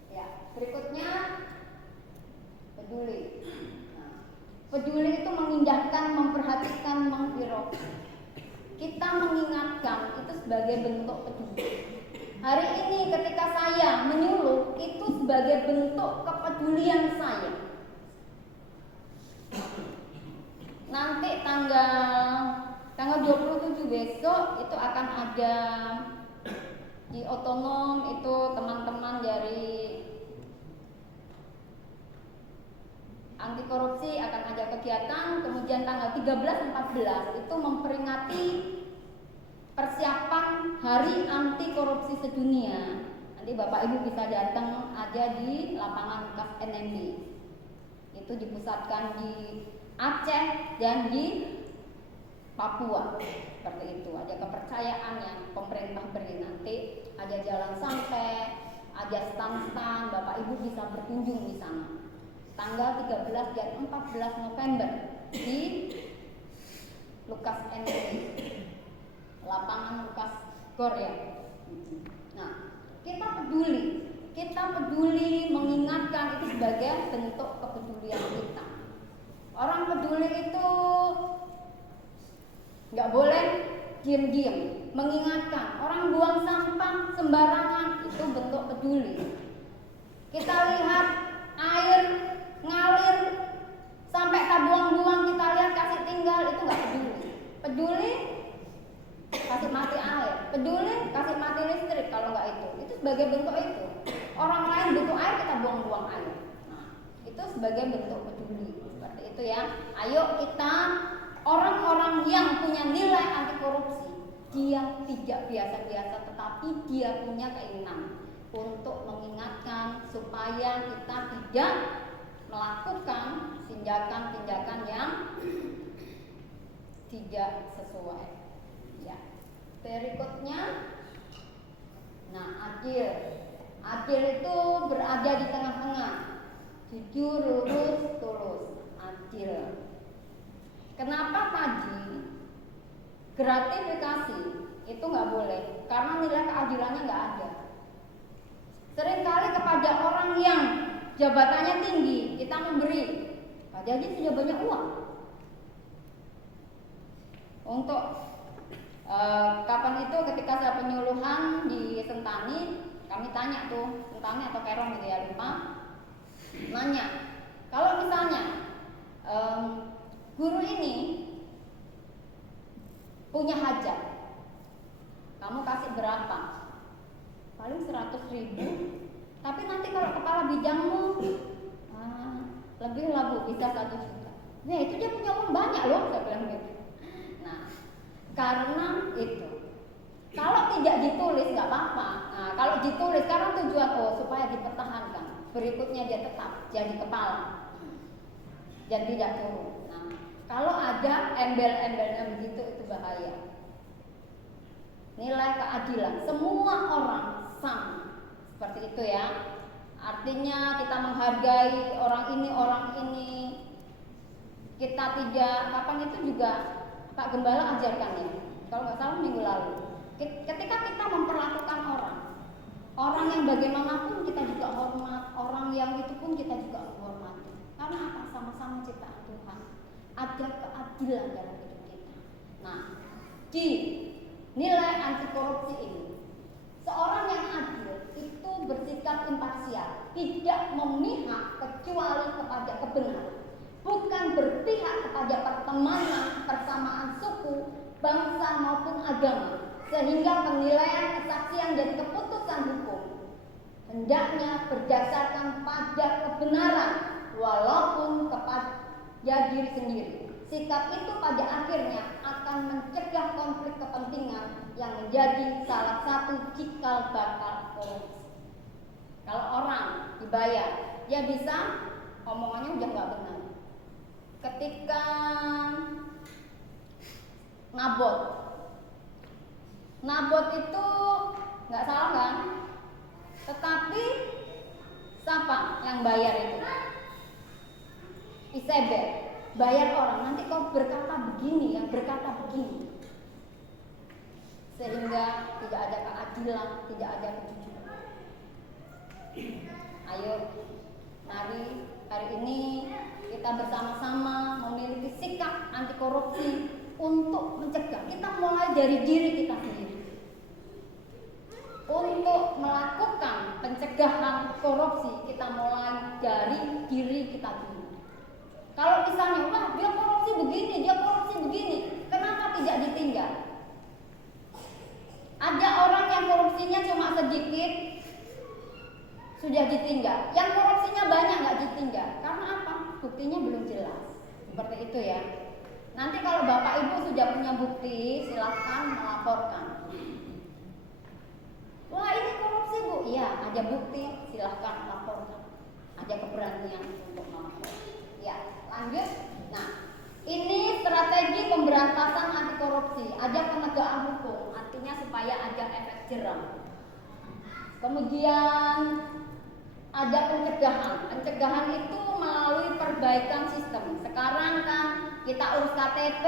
Ya, berikutnya peduli. Nah, peduli itu mengindahkan, memperhatikan, menghiraukan. Kita mengingatkan itu sebagai bentuk peduli. Hari ini ketika saya menyuluh itu sebagai bentuk kepedulian saya. Nanti tanggal 27 besok itu akan ada di otonom, itu teman-teman dari anti korupsi akan ada kegiatan. Kemudian tanggal 13-14 itu memperingati persiapan Hari Anti Korupsi Sedunia. Nanti Bapak Ibu bisa datang, ada di lapangan Lukas NMB. Itu dipusatkan di Aceh dan di Papua. Seperti itu. Ada kepercayaan yang pemerintah beri. Nanti ada jalan sampai, ada stand-stand, Bapak Ibu bisa berkunjung di sana. Tanggal 13 dan 14 November di Lukas NMB. Lapangan Lukas Gor ya. Nah, kita peduli mengingatkan itu sebagai bentuk kepedulian kita. Orang peduli itu nggak boleh diam-diam, mengingatkan. Orang buang sampah sembarangan itu bentuk peduli. Kita lihat air ngalir sampai tak buang-buang, kita lihat kasih tinggal, itu nggak peduli. Peduli kasih mati air, peduli kasih mati listrik kalau nggak itu sebagai bentuk itu. Orang lain butuh air, kita buang-buang air. Nah, itu sebagai bentuk peduli. Seperti itu ya. Ayo kita, orang-orang yang punya nilai anti korupsi, dia tidak biasa-biasa, tetapi dia punya keinginan untuk mengingatkan supaya kita tidak melakukan tindakan-tindakan yang tidak sesuai. Ya. Berikutnya, nah, adil. Adil itu berada di tengah-tengah, jujur, lurus, tulus, adil. Kenapa tadi gratifikasi itu nggak boleh? Karena nilai keadilannya nggak ada. Seringkali kepada orang yang jabatannya tinggi kita memberi, padahal dia sudah banyak uang. Untuk kapan itu ketika saya penyuluhan di Sentani, kami tanya tuh, Sentani atau Kerong gitu ya, lupa, nanya, kalau misalnya guru ini punya hajat, kamu kasih berapa? Paling 100.000. Tapi nanti kalau kepala bidangmu lebih lah Bu, bisa 1 juta. Nah itu dia punya uang banyak loh, saya bilang gitu. Nah, karena itu, kalau tidak ditulis nggak apa-apa. Nah, kalau ditulis karena tujuan supaya dipertahankan, berikutnya dia tetap jadi kepala dan tidak turun. Nah, kalau ada embel-embelnya begitu itu bahaya. Nilai keadilan, semua orang sama, seperti itu ya. Artinya kita menghargai orang ini. Kita tidak, kapan itu juga Pak Gembala ajarkan ya, kalau nggak salah minggu lalu. Ketika kita memperlakukan orang yang bagaimanapun kita juga hormat, orang yang itu pun kita juga hormati. Karena apa? Sama-sama ciptaan Tuhan. Ada keadilan dalam hidup kita. Nah, di nilai anti korupsi ini, seorang yang adil itu bersikap imparsial, tidak memihak kecuali kepada kebenaran, bukan berpihak kepada pertemanan, persamaan suku, bangsa maupun agama, sehingga penilaian, kesaksian dan keputusan hukum hendaknya berdasarkan pada kebenaran walaupun kepada diri sendiri. Sikap itu pada akhirnya akan mencegah konflik kepentingan yang menjadi salah satu cikal bakal korupsi. Kalau orang dibayar, dia bisa omongannya udah nggak benar. Ketika ngabot, Nabot itu nggak salah kan? Tetapi siapa yang bayar itu? Isabel bayar orang, nanti kau berkata begini, yang berkata begini, sehingga tidak ada keadilan, tidak ada kejujuran. Ayo, mari hari ini kita bersama-sama memiliki sikap anti korupsi untuk mencegah. Kita mulai dari diri kita sendiri untuk melakukan pencegahan korupsi. Kita mulai dari diri kita dulu. Kalau misalnya, wah dia korupsi begini, kenapa tidak ditindak? Ada orang yang korupsinya cuma sedikit sudah ditindak, yang korupsinya banyak nggak ditindak. Karena apa? Buktinya belum jelas. Seperti itu ya. Nanti kalau Bapak Ibu sudah punya bukti, silahkan melaporkan. Wah ini korupsi Bu, iya ada bukti, silahkan laporkan. Ada keberanian untuk melapor. Ya, lanjut. Nah, ini strategi pemberantasan anti korupsi. Ada penegakan hukum, artinya supaya ada efek jerah. Kemudian ada pencegahan. Pencegahan itu melalui perbaikan sistem. Sekarang kan kita urus KTP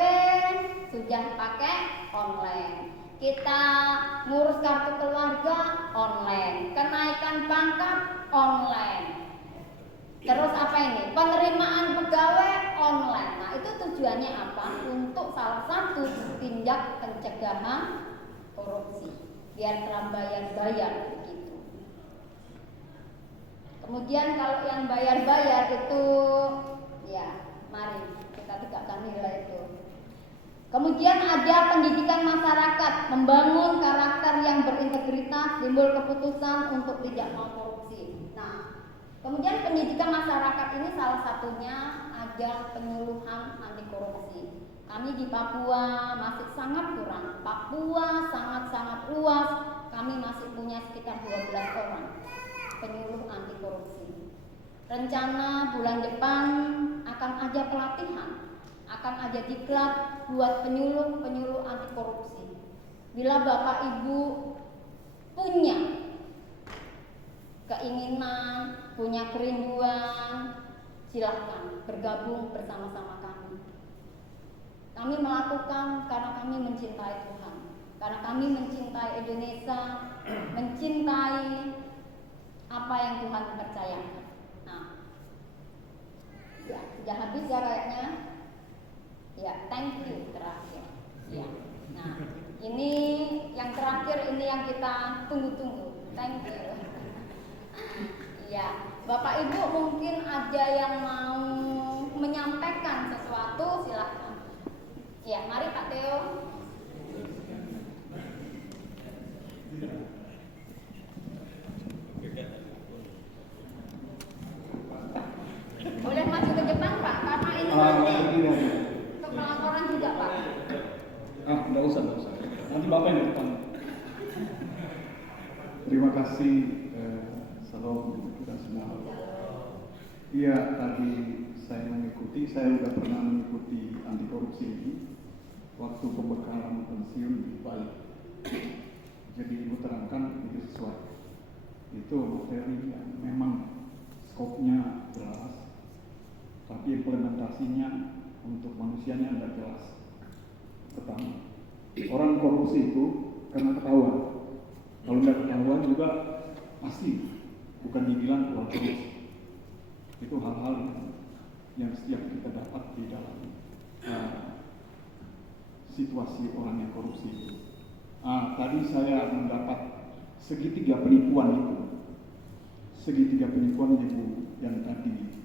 sudah pakai online. Kita ngurus kartu keluarga online. Kenaikan pangkat online. Terus apa ini? Penerimaan pegawai online. Nah, itu tujuannya apa? Untuk salah satu tindak pencegahan korupsi. Biar terbayar-bayar begitu. Kemudian kalau yang bayar-bayar itu ya, mari kita tegakkan nilai itu. Kemudian ada pendidikan masyarakat, membangun karakter yang berintegritas, timbul keputusan untuk tidak mau korupsi. Nah, kemudian pendidikan masyarakat ini salah satunya ada penyuluhan anti korupsi. Kami di Papua masih sangat kurang. Papua sangat-sangat luas. Kami masih punya sekitar 12 orang penyuluh anti korupsi. Rencana bulan depan akan ada pelatihan, akan ada diklat buat penyuluh anti korupsi. Bila Bapak Ibu punya keinginan, punya kerinduan, silahkan bergabung bersama-sama kami. Kami melakukan karena kami mencintai Tuhan, karena kami mencintai Indonesia, mencintai apa yang Tuhan percayakan. Nah, ya sudah habis ya kayaknya. Ya, thank you terakhir. Ya, nah ini yang terakhir, ini yang kita tunggu-tunggu. Thank you. Ya, Bapak Ibu mungkin ada yang mau menyampaikan sesuatu, silahkan. Ya, mari Pak Theo. Boleh maju ke depan Pak, karena ini nanti untuk pelaporan juga Pak. Enggak usah. Nanti Bapak yang di depan. Terima kasih. Salam untuk kita semua. Iya, tadi saya sudah pernah mengikuti anti korupsi ini waktu pembekalan pensiun di Bali. Jadi ibu terangkan itu sesuatu. Itu materi yang memang skopnya jelas, tapi implementasinya untuk manusianya tidak jelas. Pertama, orang korupsi itu karena ketahuan. Kalau nggak ketahuan juga pasti bukan dibilang orang korupsi. Itu hal-hal yang setiap kita dapat di dalam situasi orang yang korupsi itu. Tadi saya mendapat segitiga penipuan itu. Segitiga penipuan yang tadi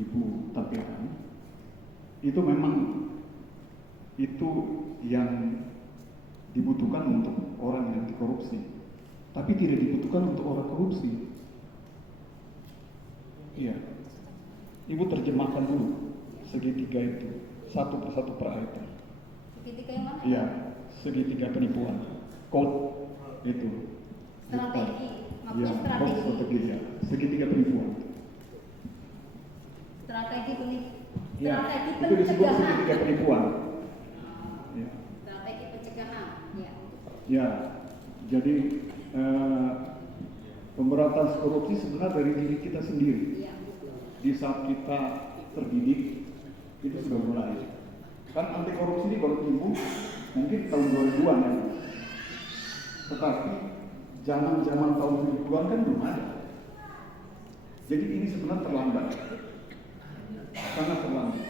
Ibu tampilkan, itu memang itu yang dibutuhkan untuk orang yang dikorupsi, tapi tidak dibutuhkan untuk orang korupsi. Iya, Ibu terjemahkan dulu segitiga itu satu persatu per ayat. Segitiga yang mana? Iya, segitiga penipuan, code itu. Strategi, Iya, strategi ya, segitiga penipuan. Strategi Ya, itu disebut segitiga penipuan. Ya. Strategi pencegahan. Ya. Ya, jadi pemberantasan korupsi sebenarnya dari diri kita sendiri. Di saat kita terdidik, itu sudah mulai. Kan anti korupsi ini baru tumbuh mungkin tahun 2000-an ya. Tetapi zaman tahun 70-an kan belum ada. Jadi ini sebenarnya terlambat. Sangat terlambat.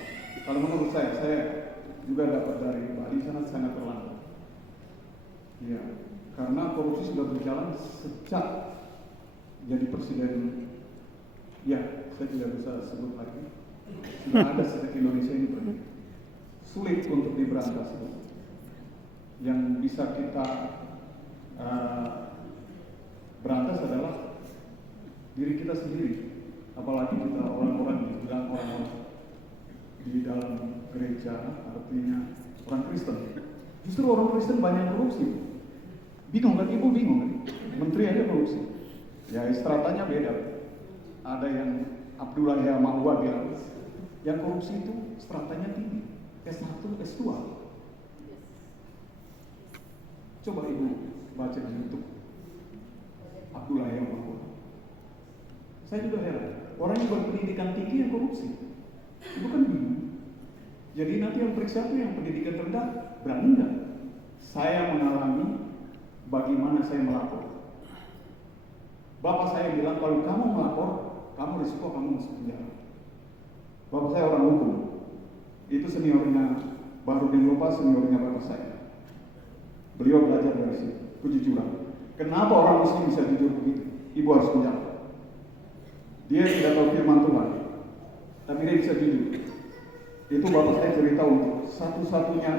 Kalau menurut saya juga dapat dari Bali sangat terlambat. Ya, karena korupsi sudah berjalan sejak jadi presiden. Ya, saya tidak bisa sebut lagi. Sudah ada sejak Indonesia ini berdiri. Sulit untuk diberantas. Yang bisa kita berantas adalah diri kita sendiri. Apalagi kita orang-orang dibilang orang-orang di dalam gereja, artinya orang Kristen. Justru orang Kristen banyak korupsi. Bingung kan? Ibu bingung kan? Menteri aja korupsi. Ya stratanya beda. Ada yang Abdullah Yamawa bilang, yang korupsi itu stratanya tinggi, S1, S2. Coba ibu baca di YouTube Abdullah Yamawa. Saya juga heran, orang yang berpendidikan tinggi yang korupsi. Itu kan bingung. Jadi nanti yang periksa itu yang pendidikan rendah, berani nggak? Saya mengalami bagaimana saya melapor. Bapak saya bilang kalau kamu melapor, kamu risiko kamu masuk penjara. Bapak saya orang hukum. Itu seniornya, baru lupa seniornya bapak saya. Beliau belajar dari situ, kejujuran. Kenapa orang muslim bisa jujur begitu? Ibu harus menjawab. Dia tidak tahu firman Tuhan, tapi dia bisa jujur. Itu bapak saya cerita untuk satu-satunya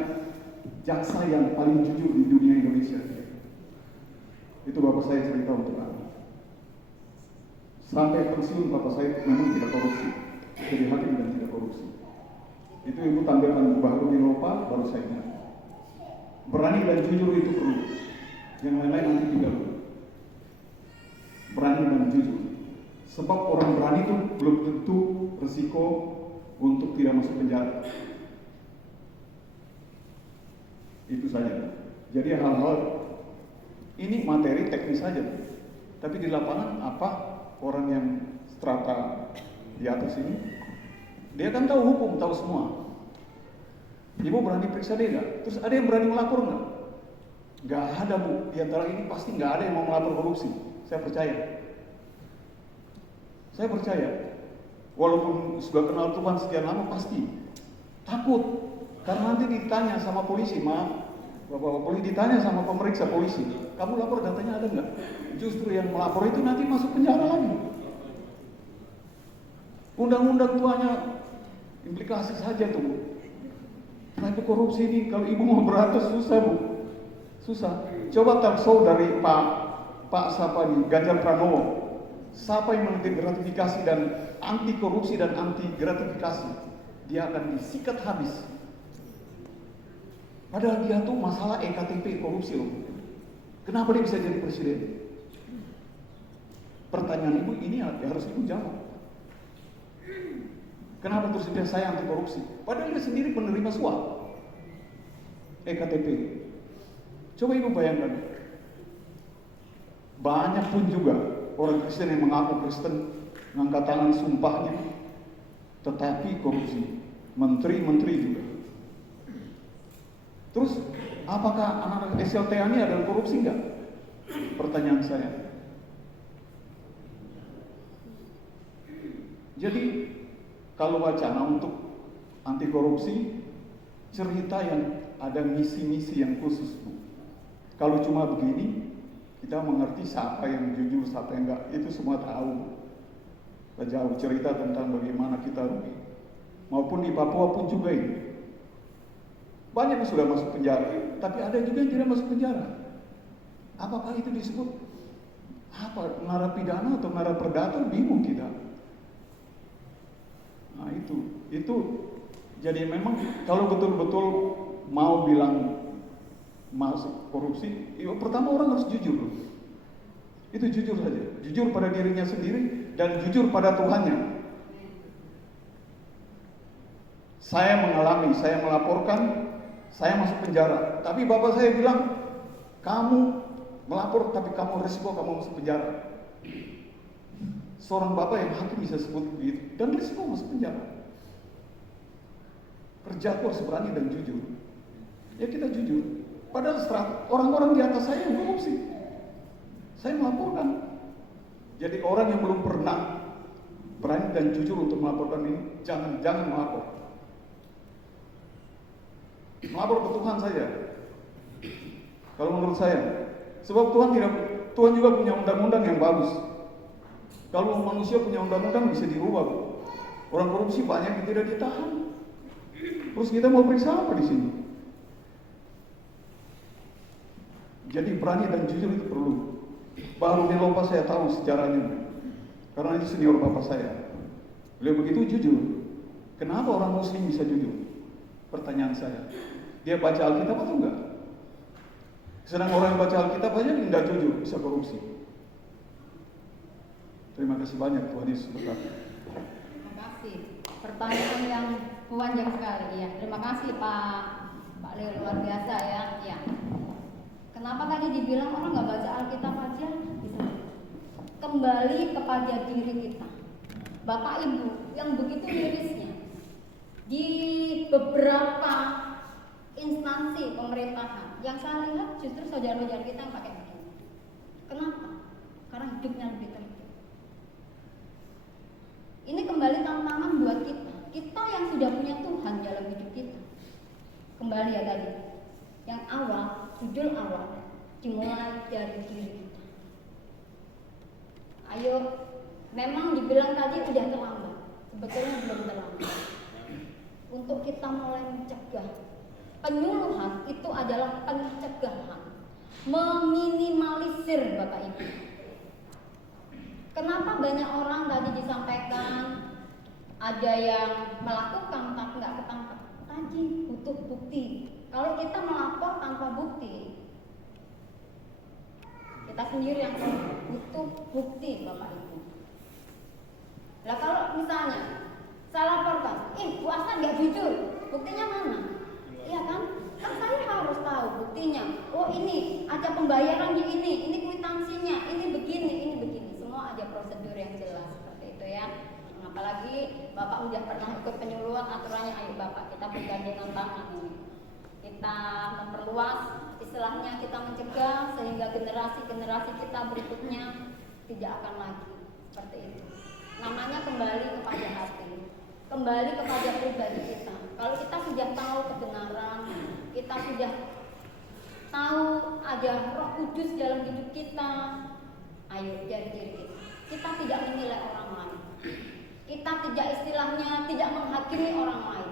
jaksa yang paling jujur di dunia Indonesia. Itu bapak saya cerita untuk anak. Sampai pensiun bapak saya memang tidak korupsi, jadi hakim dan tidak korupsi. Itu ibu tampilkan baru di Lopa, baru saya ingat. Berani dan jujur itu perlu. Yang lain-lain nanti juga perlu. Berani dan jujur. Sebab orang berani itu belum tentu resiko untuk tidak masuk penjara. Itu saja. Jadi hal-hal ini materi teknis saja. Tapi di lapangan apa orang yang strata di atas ini, dia kan tahu hukum, tahu semua. Ibu berani periksa dia nggak? Terus ada yang berani melapor nggak? Nggak ada bu. Di antara ini pasti nggak ada yang mau melapor korupsi. Saya percaya. Saya percaya. Walaupun sudah kenal Tuhan sekian lama pasti takut. Karena nanti ditanya sama polisi, maaf, bapak polisi ditanya sama pemeriksa polisi, kamu lapor datanya ada nggak? Justru yang melapor itu nanti masuk penjara lagi. Undang-undang tuanya implikasi saja tuh bu. Tapi korupsi ini kalau ibu mau berantas susah bu, susah. Coba talkshow dari Pak siapa nih, Ganjar Pranowo. Siapa yang menanti gratifikasi dan anti korupsi dan anti gratifikasi, dia akan disikat habis. Padahal dia tuh masalah EKTP korupsi loh. Kenapa dia bisa jadi presiden? Pertanyaan ibu ini harus ibu jawab. Kenapa terus dia saya anti korupsi? Padahal dia sendiri penerima suap EKTP. Coba ibu bayangkan. Banyak pun juga orang Kristen yang mengaku Kristen, ngangkat tangan sumpahnya, tetapi korupsi. Menteri-menteri juga. Terus, apakah anak-anak SLTA ini adalah korupsi enggak? Pertanyaan saya. Jadi, kalau wacana untuk anti korupsi, cerita yang ada misi-misi yang khusus, Bu. Kalau cuma begini, kita mengerti siapa yang jujur, siapa yang enggak, itu semua tahu. Kita jauh cerita tentang bagaimana kita rugi. Maupun di Papua pun juga ini. Banyak yang sudah masuk penjara, tapi ada juga yang tidak masuk penjara. Apakah itu disebut apa narapidana atau naraperdata? Bingung kita. Nah itu jadi memang kalau betul-betul mau bilang masuk korupsi, pertama orang harus jujur. Itu jujur saja, jujur pada dirinya sendiri dan jujur pada Tuhannya. Saya mengalami, saya melaporkan, saya masuk penjara. Tapi bapak saya bilang, Kamu melapor tapi kamu risiko kamu masuk penjara. Seorang bapak yang hakim bisa sebut begitu, dan risiko masuk penjara. Kerja harus berani dan jujur. Ya kita jujur. Padahal orang-orang di atas saya yang korupsi. Saya melaporkan. Jadi orang yang belum pernah berani dan jujur untuk melaporkan ini, jangan melapor. Melapor ke Tuhan saja. Kalau menurut saya, sebab Tuhan juga punya undang-undang yang bagus. Kalau manusia punya undang-undang bisa dirubah. Orang korupsi banyak yang tidak ditahan. Terus kita mau periksa apa di sini? Jadi berani dan jujur itu perlu. Baru di Lopa saya tahu sejarahnya, karena itu senior bapak saya. Beliau begitu jujur. Kenapa orang Muslim bisa jujur? Pertanyaan saya. Dia baca Alkitab atau enggak? Sedang orang yang baca Alkitab aja enggak jujur, bisa korupsi. Terima kasih banyak, Tuhan Yesus berkati. Terima kasih. Pertanyaan yang panjang sekali ya. Terima kasih Pak Leo, luar biasa ya. Ya. Kenapa tadi dibilang orang nggak baca Alkitab aja bisa? Kembali kepada diri kita. Bapak Ibu yang begitu mirisnya di beberapa instansi pemerintahan yang saya lihat justru saudara-saudara kita yang pakai begini. Kenapa? Karena hidupnya lebih tertib. Ini kembali tantangan buat kita. Kita yang sudah punya Tuhan dalam hidup kita. Kembali ya tadi. Yang awal, judul awal dimulai dari diri kita. Ayo, memang dibilang tadi udah terlambat. Sebetulnya belum terlambat. Untuk kita mulai mencegah. Penyuluhan itu adalah pencegahan. Meminimalisir Bapak Ibu. Kenapa banyak orang tadi disampaikan ada yang melakukan tapi nggak ketangkap? Tadi butuh bukti. Kalau kita melapor tanpa bukti, kita sendiri yang butuh bukti Bapak Ibu. Lah kalau misalnya saya laporkan, Bu Asna nggak jujur, buktinya mana? Iya kan? Kan saya harus tahu buktinya. Oh ini ada pembayaran di ini kwitansinya, ini begini. Semua ada prosedur yang jelas seperti itu ya. Apalagi Bapak udah pernah ikut penyuluhan, aturannya ayo Bapak kita bergandengan tangan ini. Kita memperluas, istilahnya kita mencegah sehingga generasi-generasi kita berikutnya tidak akan lagi seperti itu. Namanya kembali kepada hati, kembali kepada pribadi kita. Kalau kita sudah tahu kebenaran, kita sudah tahu ada Roh Kudus dalam hidup kita, ayo dari diri kita. Kita tidak menilai orang lain. Kita tidak istilahnya tidak menghakimi orang lain.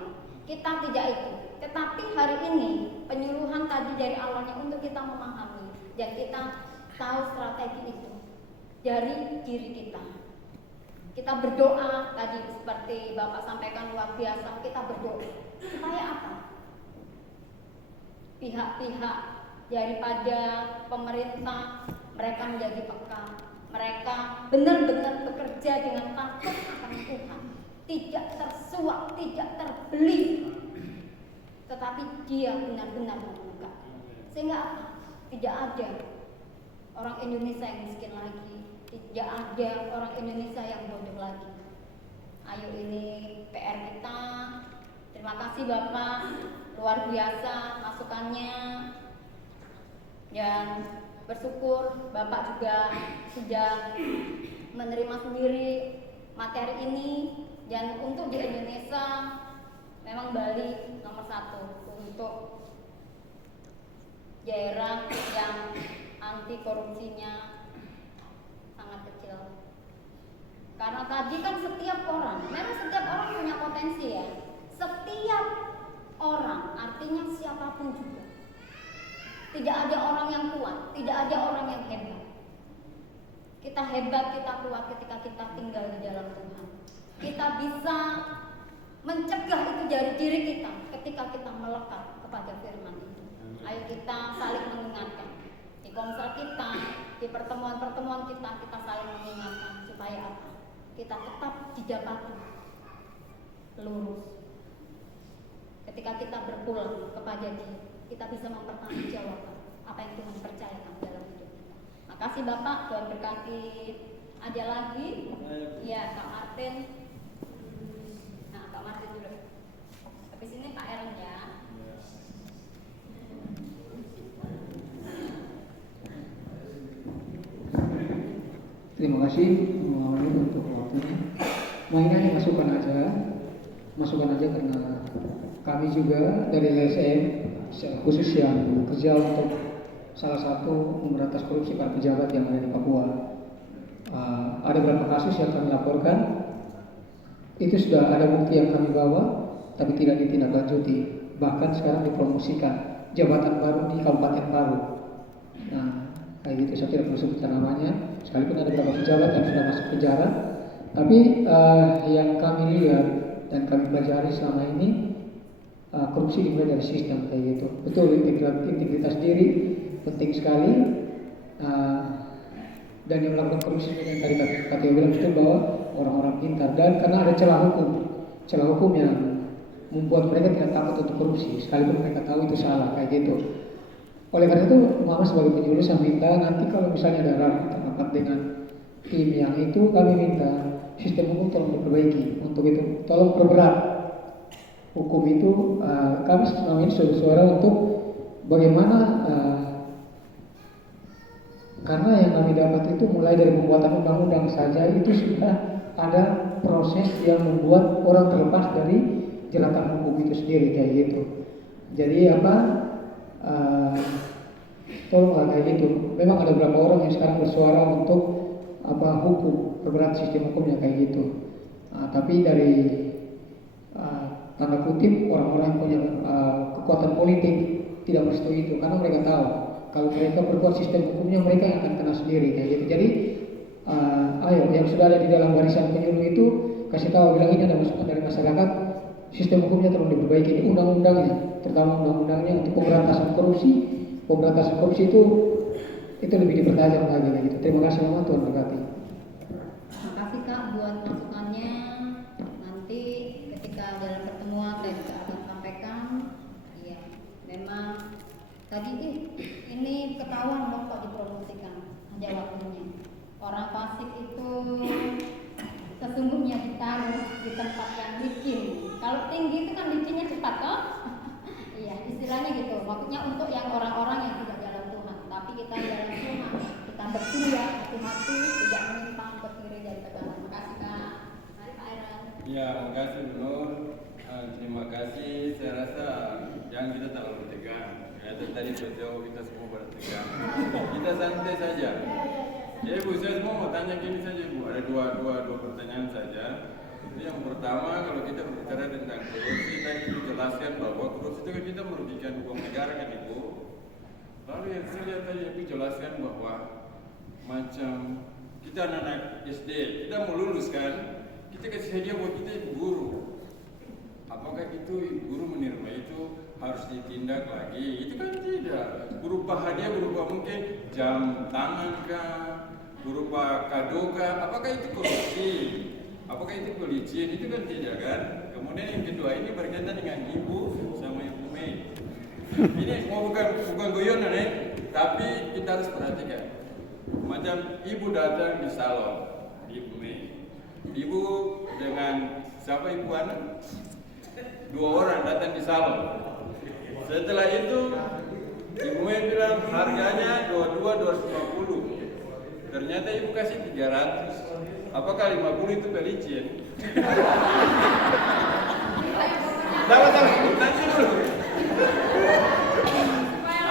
Kita tidak itu. Tetapi hari ini penyuluhan tadi dari awalnya untuk kita memahami dan kita tahu strategi itu dari diri kita. Kita berdoa tadi seperti Bapak sampaikan luar biasa, kita berdoa supaya apa? Pihak-pihak daripada pemerintah mereka menjadi peka, mereka benar-benar bekerja dengan takut akan Tuhan, tidak tersuap, tidak terbeli, tetapi dia benar-benar membuka. Sehingga tidak ada orang Indonesia yang miskin lagi, tidak ada orang Indonesia yang bodoh lagi. Ayo ini PR kita. Terima kasih Bapak, luar biasa masukannya. Dan bersyukur Bapak juga sudah menerima sendiri materi ini. Dan untuk di Indonesia memang Bali nomor 1 untuk daerah yang anti korupsinya sangat kecil. Karena tadi kan setiap orang, memang setiap orang punya potensi ya. Setiap orang, artinya siapapun juga. Tidak ada orang yang kuat, tidak ada orang yang hebat. Kita hebat, kita kuat ketika kita tinggal di dalam Tuhan. Kita bisa mencegah itu dari diri kita ketika kita melekat kepada firman itu. Ayo kita saling mengingatkan. Di komsel kita, di pertemuan-pertemuan kita saling mengingatkan supaya apa? Kita tetap didapati lurus. Ketika kita berpulang kepada Dia, kita bisa mempertanggungjawabkan apa yang Tuhan percayakan dalam hidup kita. Makasih Bapak, Tuhan berkati. Ada lagi? Ya, Kak Martin. Nah, Kak Martin dulu. Habis ini Pak Aaron ya. Terima kasih untuk waktunya. Mainnya masukan aja karena kami juga dari LSM khusus yang bekerja untuk salah satu memberantas korupsi para pejabat yang ada di Papua. Ada beberapa kasus yang kami laporkan, itu sudah ada bukti yang kami bawa, tapi tidak ditindaklanjuti. Bahkan sekarang dipromosikan jabatan baru di Kabupaten Paru. Nah, kayak gitu, saya tidak perlu sebutkan namanya. Sekalipun ada beberapa pejabat yang sudah masuk penjara, tapi yang kami lihat dan kami pelajari selama ini, korupsi dimulai dari sistem kayak gitu. Betul, integritas diri penting sekali. Dan yang melakukan korupsi yang tadi Kak Tio bilang betul, bahwa orang-orang pintar, dan karena ada celah hukum yang membuat mereka tidak takut untuk korupsi, sekalipun mereka tahu itu salah kayak gitu. Oleh karena itu, Mama sebagai penyuluh saya minta nanti kalau misalnya ada rapat dengan tim yang itu, kami minta sistem hukum tolong diperbaiki. Untuk itu tolong perberat hukum itu. Kami selama ini suara untuk bagaimana, karena yang kami dapat itu mulai dari pembuatan undang-undang saja itu sudah ada proses yang membuat orang terlepas dari jeratan hukum itu sendiri kayak gitu. Jadi tolonglah kayak gitu. Memang ada beberapa orang yang sekarang bersuara untuk hukum, perberat sistem hukumnya kayak gitu. Tapi dari tanda kutip orang-orang yang punya kekuatan politik tidak merestui itu, karena mereka tahu kalau mereka berbuat sistem hukumnya mereka yang akan kena sendiri kayak gitu. Jadi ayo yang sudah ada di dalam barisan penyuluh itu kasih tahu, bilang ini ada masukan dari masyarakat, sistem hukumnya tolong diperbaiki, undang-undangnya, terutama undang-undangnya untuk pemberantasan korupsi. Pemberantasan korupsi itu lebih dipertajam lagi kayak gitu. Terima kasih Mama, Tuhan berkati. Terima kasih Kak buat masukannya. Nanti ketika dalam pertemuan saya juga akan sampaikan. Iya, memang tadi ini ketahuan dong kok dipromosikan aja waktunya. Orang Pasik itu sesungguhnya ditaruh di tempat yang licin. Kalau tinggi itu kan licinnya cepat kok. Iya, istilahnya gitu. Maksudnya untuk yang orang-orang yang tidak dalam Tuhan. Tapi kita dalam Tuhan, kita berdua hati-hati, tidak menyimpang ke kiri dan ke kanan. Terima kasih Kak. Mari Pak Aaron. Ya, terima kasih Nur. Terima kasih. Saya rasa jangan kita terlalu tegang. Ya, tadi sejauh kita semua bertegang. Kita santai saja. Ya Ibu, saya semua mau tanya gini saja Ibu. Ada dua pertanyaan saja. Yang pertama, kalau kita berbicara tentang korupsi, tadi dijelaskan bahwa korupsi itu kan kita merugikan uang negara kan Ibu. Lalu yang saya lihat tadi Ibu jelaskan bahwa macam kita anak-anak SD, kita mau lulus kan, kita kasih hadiah buat kita ibu guru. Apakah itu ibu guru menerima itu harus ditindak lagi? Itu kan tidak. Berupa hadiah, berupa mungkin jam tangan kah, berupa kado kah? Apakah itu korupsi? Apakah itu pelicin? Itu kan tidak kan? Kemudian yang kedua ini berkaitan dengan ibu sama ibu Mei. Ini mau bukan guyonan tapi kita harus perhatikan. Macam ibu datang di salon, ibu Mei. Ibu dengan siapa ibu anak? 2 orang datang di salon. Setelah itu ibu Mei bilang harganya 250. Ternyata ibu kasih 300. Apakah 50 itu pelicin? Tahu, nanti dulu.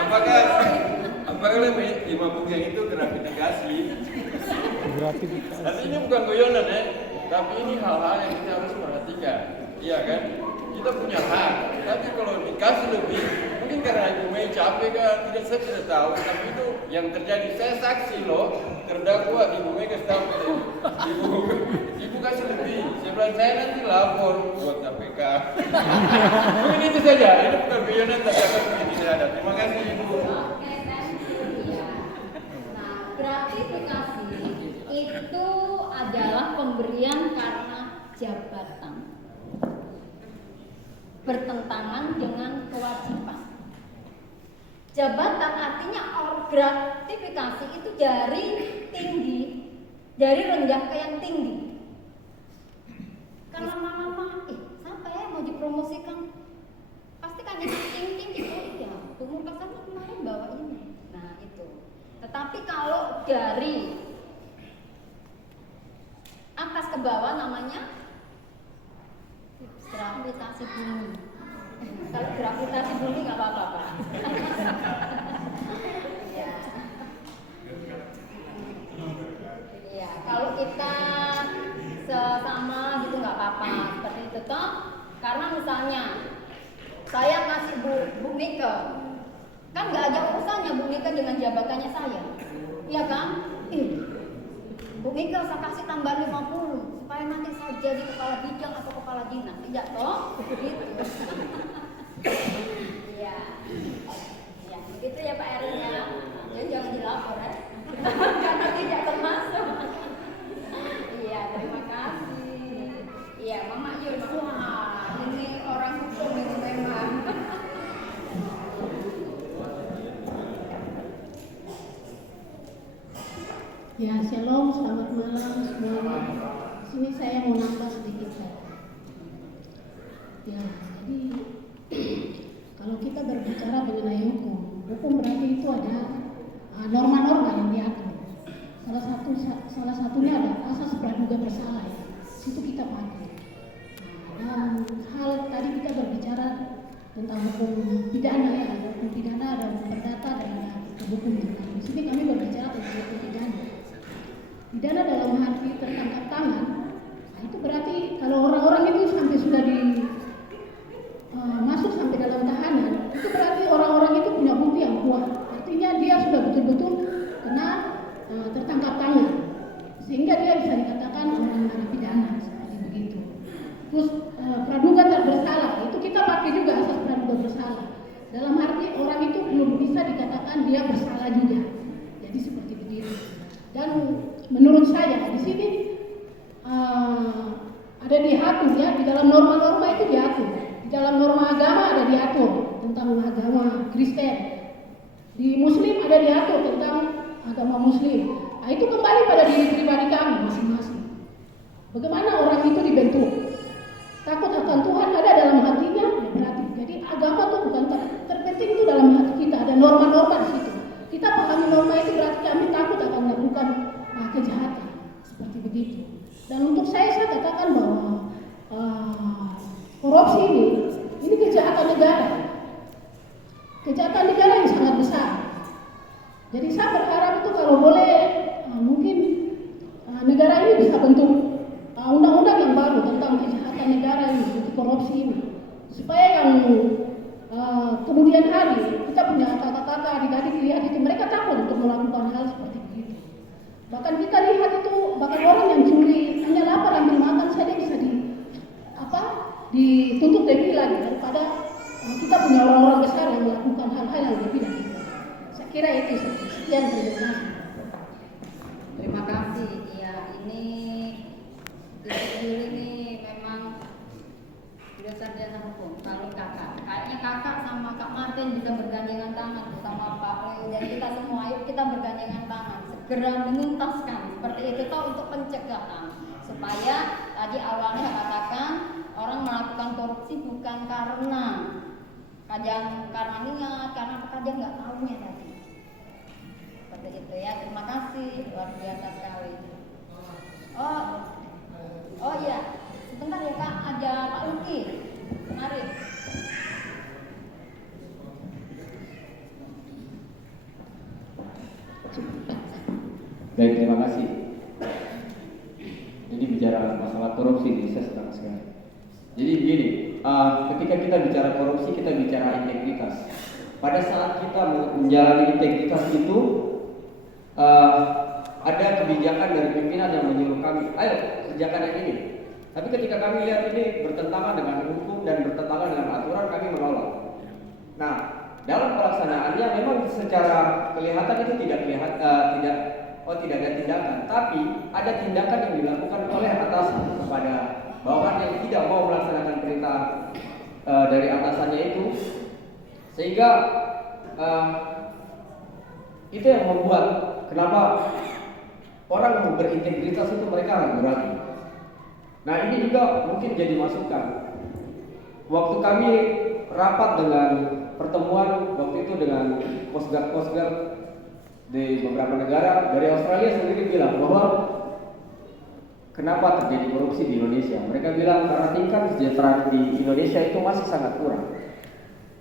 Apakah 50 yang itu gratifikasi? Tapi ini bukan guyonan tapi ini hal-hal yang kita harus perhatikan. Iya kan? Kita punya hak. Tapi kalau dikasih lebih, mungkin karena ibu Mei capek kan? Saya tidak tahu. Tapi itu yang terjadi. Saya saksi loh. Terdakwa ibu Mei kasih tahu ibu kasih lebih. Saya bilang saya nanti lapor buat KPK. Mungkin itu saja. Ini bukan guyonan tapi akan begitu ada. Terima kasih ibu. Oke, thank you. Ya. Nah, gratifikasi itu adalah pemberian karena jabatan, bertentangan dengan kewajiban. Jabatan artinya gratifikasi itu dari tinggi, dari rendah ke yang tinggi. Kan lama-lama, siapa ya mau dipromosikan? Pasti kan yang tinggi itu ya. Umur kesana kemarin bawa ini. Nah itu. Tetapi kalau dari atas ke bawah namanya gravitasi bumi. Kalau gravitasi bumi nggak apa-apa, Pak. Ya. Iya, kalau kita sesama gitu nggak apa-apa seperti itu toh. Karena misalnya saya kasih Bu Mika, kan nggak ada urusannya Bu Mika dengan jabatannya saya, iya kan? Bu Mika saya kasih tambah 50 supaya nanti saya jadi kepala bidang atau kepala dinas, tidak toh? Gitu. Iya, ya begitu ya Pak Erin ya. Jadi jangan dilapor ya, karena tidak termasuk. Iya, terima kasih. Iya, Mama Yul, wah ini orang hukum ini memang. Ya, shalom, selamat malam semuanya. Sini saya mau nambah sedikit saja. Ya, jadi kalau kita berbicara mengenai hukum berarti itu ada norma-norma yang diatur. Salah satunya ada asas praduga bersalah. Ya. Situ kita pakai. Dan hal tadi kita berbicara tentang hukum pidana ya, ada hukum pidana, ada hukum perdata dan ada hukum pidana. Di sini kami berbicara tentang hukum pidana. Pidana dalam arti tertangkap tangan. Nah, itu berarti kalau orang-orang itu sampai sudah masuk sampai dalam tahanan, itu berarti orang-orang itu punya bukti yang kuat. Artinya dia sudah betul-betul kena tertangkap tangan, sehingga dia bisa dikatakan orang narapidana seperti begitu. Terus praduga tak bersalah, itu kita pakai juga asas praduga bersalah. Dalam arti orang itu belum bisa dikatakan dia bersalah juga. Jadi seperti begitu. Dan menurut saya di sini ada diatur ya, di dalam norma-norma itu diatur. Di dalam norma agama ada diatur tentang agama Kristen. Di Muslim ada diatur tentang agama Muslim. Nah, itu kembali pada diri pribadi kami masing-masing. Bagaimana orang itu dibentuk? Takut akan Tuhan ada dalam hatinya, ya berarti. Jadi agama itu bukan terpenting itu dalam hati kita. Ada norma-norma di situ. Kita pahami norma itu berarti kami takut akan melakukan kejahatan seperti begitu. Dan untuk saya katakan bahwa korupsi ini kejahatan negara. Kejahatan negara yang sangat besar. Jadi saya berharap itu kalau boleh mungkin negara ini bisa bentuk undang-undang yang baru tentang kejahatan negara ini, korupsi ini, supaya yang kemudian hari kita punya kakak-kakak, adik-adik lihat itu mereka takut untuk melakukan hal seperti begitu. Bahkan kita lihat itu bahkan orang yang curi hanya lapar ambil makan saja bisa dituntut lebih lagi daripada kita punya orang-orang besar yang melakukan hal-hal yang lebih dari itu. Saya kira itu sekian, terima kasih. Terima kasih. Ya, ini ini memang sudah sarjana hukum. Kalau kayaknya kakak sama Kak Martin bisa bergandengan tangan bersama Pak Leo dan kita semua. Ayo kita bergandengan tangan, segera menuntaskan seperti itu toh untuk pencegahan supaya tadi awalnya katakan orang melakukan korupsi bukan karena niat, karena dia nggak tahunya tadi. Seperti itu ya. Terima kasih, luar biasa sekali. Oh iya, sebentar ya Kak, ada Pak Luki. Mari. Baik, terima kasih. Jadi bicara masalah korupsi ini saya senang sekali. Jadi begini, ketika kita bicara korupsi, kita bicara integritas. Pada saat kita menjalani integritas itu, ada kebijakan dari pimpinan yang menyuruh kami, ayo kerjakan yang ini. Tapi ketika kami lihat ini bertentangan dengan hukum dan bertentangan dengan aturan, kami menolak. Nah, dalam pelaksanaannya memang secara kelihatan itu tidak ada tindakan, tapi ada tindakan yang dilakukan oleh atasan kepada bawahan yang tidak mau melaksanakan perintah dari atasannya itu, sehingga itu yang membuat kenapa orang berintegritas itu mereka ragu-ragu. Nah ini juga mungkin jadi masukan. Waktu kami rapat dengan pertemuan waktu itu dengan Coast Guard di beberapa negara, dari Australia sendiri bilang bahwa kenapa terjadi korupsi di Indonesia. Mereka bilang karena tingkat kesejahteraan di Indonesia itu masih sangat kurang.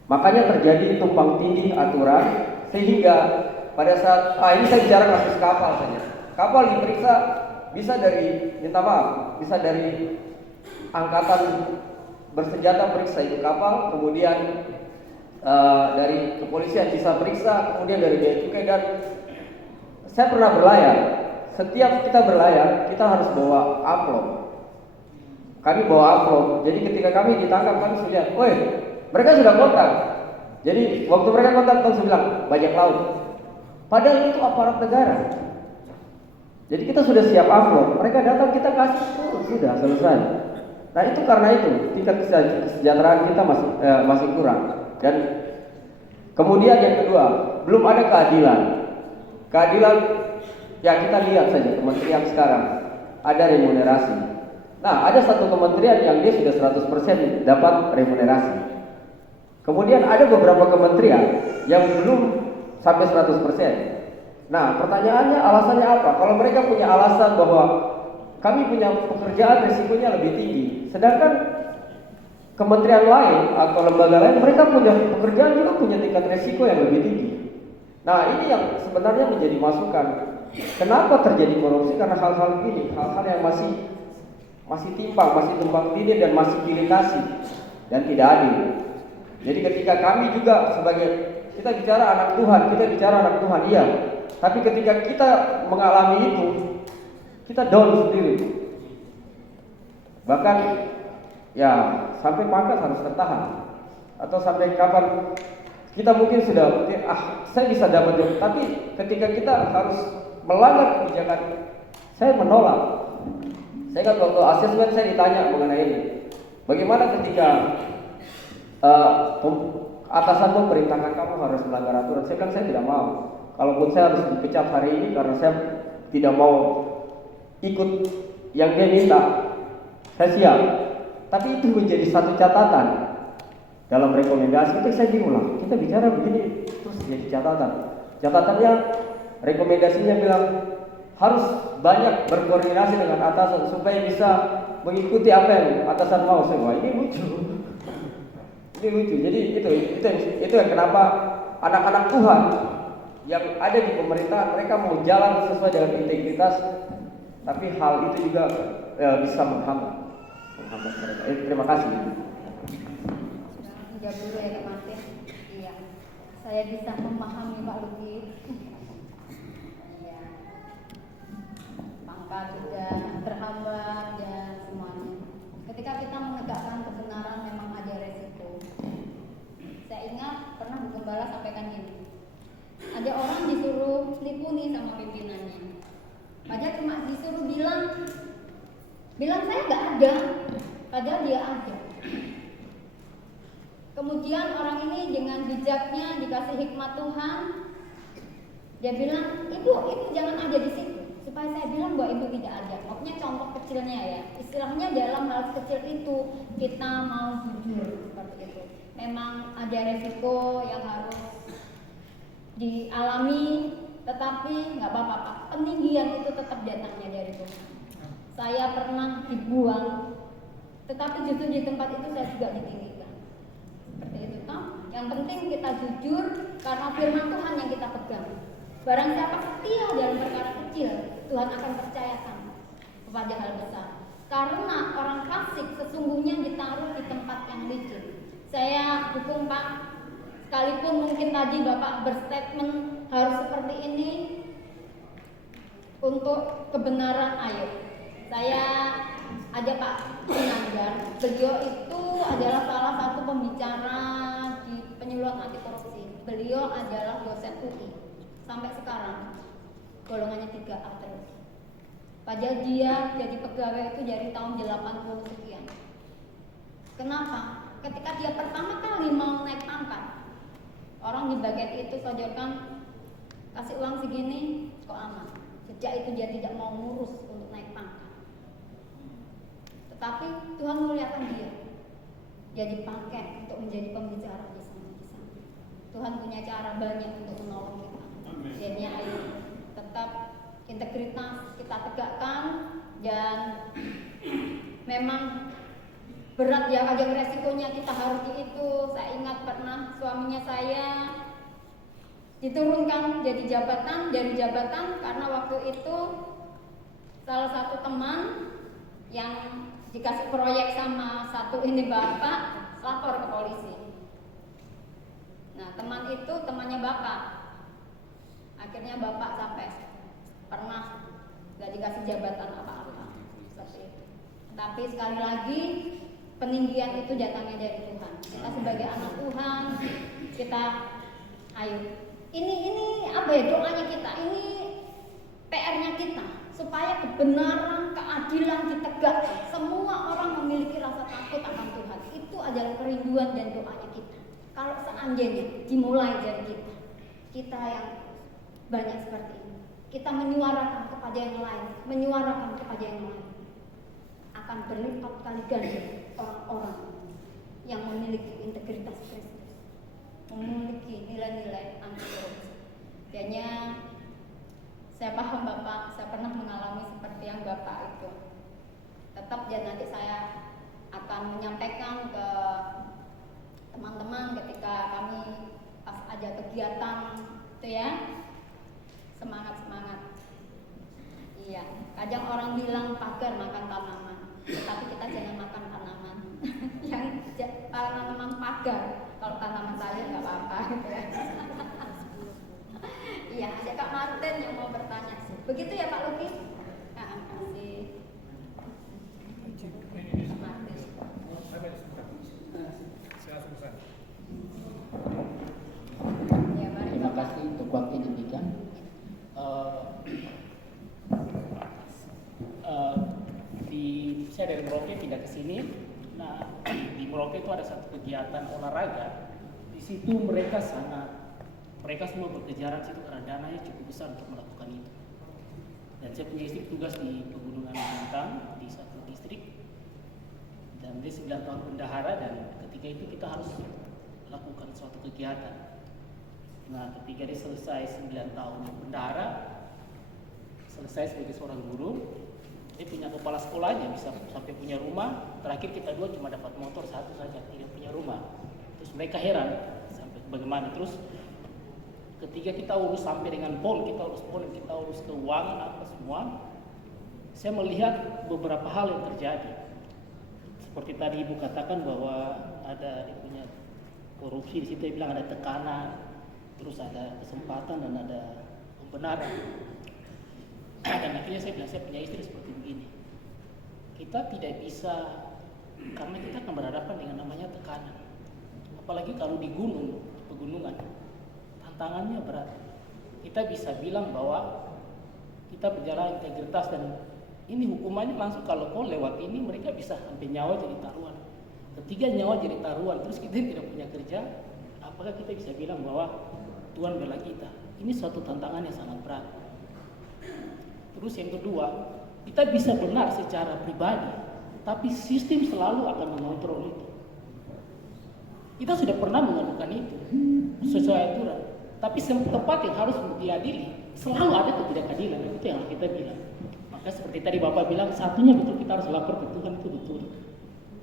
Makanya terjadi tumpang tindih aturan sehingga pada saat ini saya bicara kasus kapal saja. Kapal diperiksa bisa dari bisa dari angkatan bersenjata periksa itu kapal, kemudian dari kepolisian bisa periksa, kemudian dari bea cukai. Dan saya pernah berlayar. Setiap kita berlayar, kita harus bawa amplop. Kami bawa amplop. Jadi ketika kami ditangkap, kami sudah lihat, woi, mereka sudah kontak. Jadi waktu mereka kontak, kami bilang bajak laut. Padahal itu aparat negara. Jadi kita sudah siap amplop. Mereka datang, kita kasih, sudah selesai. Nah itu karena itu tingkat kesejahteraan kita masih kurang. Dan kemudian yang kedua, belum ada keadilan. Keadilan ya kita lihat saja kementerian sekarang ada remunerasi. Nah ada satu kementerian yang dia sudah 100% dapat remunerasi. Kemudian ada beberapa kementerian yang belum sampai 100%. Nah pertanyaannya alasannya apa? Kalau mereka punya alasan bahwa kami punya pekerjaan risikonya lebih tinggi, sedangkan kementerian lain atau lembaga lain mereka punya pekerjaan juga punya tingkat risiko yang lebih tinggi. Nah ini yang sebenarnya menjadi masukan. Kenapa terjadi korupsi? Karena hal-hal ini, hal-hal yang masih timpang, masih tumpang tindih dan masih pilih kasih dan tidak adil. Jadi ketika kami juga sebagai kita bicara anak Tuhan, iya. Tapi ketika kita mengalami itu, kita down sendiri. Bahkan ya sampai pangkat harus tertahan. Atau sampai kapan kita mungkin sudah saya bisa dapat job, tapi ketika kita harus melanggar kebijakan, saya menolak. Saya kan waktu asesmen saya ditanya mengenai ini. Bagaimana ketika atasan memerintahkan kamu harus melanggar aturan? Saya tidak mau. Kalaupun saya harus dipecat hari ini karena saya tidak mau ikut yang dia minta, saya siap. Tapi itu menjadi satu catatan dalam rekomendasi. Kita saya diulang. Kita bicara begini terus jadi catatan. Catatannya rekomendasinya bilang harus banyak berkoordinasi dengan atasan supaya bisa mengikuti apa yang atasan mau. Wah ini lucu. Ini lucu. Jadi itu yang kenapa anak-anak Tuhan yang ada di pemerintahan mereka mau jalan sesuai dengan integritas, tapi hal itu juga bisa menghambat mereka. Terima kasih. Jawab dulu ya Kak Martin. Iya, saya bisa memahami Pak Luki. Iya, pangkat juga terhambat dan semuanya. Ketika kita menegakkan kebenaran memang ada resiko. Saya ingat pernah Bu Gembala sampaikan gini. Ada orang disuruh nipu nih sama pimpinannya. Padahal cuma disuruh bilang saya nggak ada, padahal dia ada. Kemudian orang ini dengan bijaknya dikasih hikmat Tuhan, dia bilang itu jangan ada di situ, supaya saya bilang bahwa itu tidak ada. Maksudnya contoh kecilnya ya, istilahnya dalam hal kecil itu kita mau jujur seperti itu. Memang ada resiko yang harus dialami, tetapi nggak apa-apa Pak. Peninggian itu tetap datangnya dari Tuhan. Saya pernah dibuang, tetapi justru di tempat itu saya juga ditinggikan. Seperti itu toh. Yang penting kita jujur karena firman Tuhan yang kita pegang. Barang siapa setia dalam perkara kecil, Tuhan akan percayakan kepada hal besar. Karena orang fasik sesungguhnya ditaruh di tempat yang licin. Saya dukung Pak. Sekalipun mungkin tadi Bapak berstatement harus seperti ini untuk kebenaran, ayo. Saya ajak Pak Sinanggar, beliau itu adalah salah satu pembicara di penyuluhan anti korupsi. Beliau adalah dosen UI sampai sekarang, golongannya 3A terus. Padahal dia jadi pegawai itu dari tahun 80 sekian. Kenapa? Ketika dia pertama kali mau naik pangkat, Orang di bagian itu sojorkan kasih uang segini kok aman. Sejak itu dia tidak mau ngurus untuk naik pangkat. Tetapi Tuhan muliakan dia. Dia dipakai untuk menjadi pembicara di sana. Tuhan punya cara banyak untuk menolong kita. Jadi ayo tetap integritas kita tegakkan, dan memang berat ya kadang resikonya kita harus itu. Saya ingat pernah suaminya saya diturunkan jadi dari jabatan karena waktu itu salah satu teman yang dikasih proyek sama satu ini bapak lapor ke polisi. Nah teman itu temannya bapak, akhirnya bapak sampai pernah gak dikasih jabatan apa-apa seperti itu. Tapi sekali lagi peninggian itu datangnya dari Tuhan. Kita sebagai anak Tuhan, kita ayo. Ini apa ya doanya kita? Ini PR-nya kita supaya kebenaran, keadilan ditegakkan. Semua orang memiliki rasa takut akan Tuhan. Itu adalah kerinduan dan doanya kita. Kalau seandainya dimulai dari kita yang banyak seperti ini, kita menyuarakan kepada yang lain, akan berlipat kali ganda orang-orang yang memiliki integritas Kristus, memiliki nilai-nilai anti korupsi. Jadinya saya paham Bapak, saya pernah mengalami seperti yang Bapak itu. Tetap ya nanti saya akan menyampaikan ke teman-teman ketika kami pas ada kegiatan itu ya, semangat. Iya, kadang orang bilang pagar makan tanaman, tetapi kita jangan makan tanaman yang tanaman pagar. Kalau tanaman sayur nggak apa-apa gitu ya. Iya, ada Kak Martin yang mau bertanya. Begitu ya Pak Luki? Terima kasih. Martin. Ya, mari Terima Bapak. kasih untuk waktu yang diberikan. Saya dari Merauke pindah ke sini. Nah, di Merauke itu ada satu kegiatan olahraga. Di situ mereka semua berkejaran situ karena dananya cukup besar untuk melakukan itu. Dan saya punya istri tugas di Pegunungan Bintang di satu distrik. Dan dia 9 tahun bendahara, dan ketika itu kita harus lakukan suatu kegiatan. Nah, ketika dia selesai 9 tahun bendahara, selesai sebagai seorang guru, dia punya kepala sekolahnya, bisa sampai punya rumah. Terakhir kita dua cuma dapat motor satu saja, tidak punya rumah. Terus mereka heran sampai bagaimana. Terus ketika kita urus sampai dengan PON, kita urus keuangan apa semua, saya melihat beberapa hal yang terjadi. Seperti tadi Ibu katakan bahwa ada dia punya korupsi, di situ dia bilang ada tekanan, terus ada kesempatan dan ada pembenaran. Dan akhirnya saya bilang, saya punya istri seperti begini. Kita tidak bisa, karena kita akan berhadapan dengan namanya tekanan. Apalagi kalau di gunung, pegunungan, tantangannya berat. Kita bisa bilang bahwa kita berjalan integritas, dan ini hukumannya langsung kalau kau lewat ini mereka bisa sampai nyawa jadi taruhan. Ketika nyawa jadi taruhan, terus kita tidak punya kerja, apakah kita bisa bilang bahwa Tuhan bela kita? Ini suatu tantangan yang sangat berat. Terus yang kedua, kita bisa benar secara pribadi, tapi sistem selalu akan mengontrol itu. Kita sudah pernah melakukan itu sesuai aturan, tapi tempat yang harus diadili selalu ada ketidakadilan. Itu yang kita bilang. Maka seperti tadi Bapak bilang, satunya betul kita harus lapor ke Tuhan, itu betul.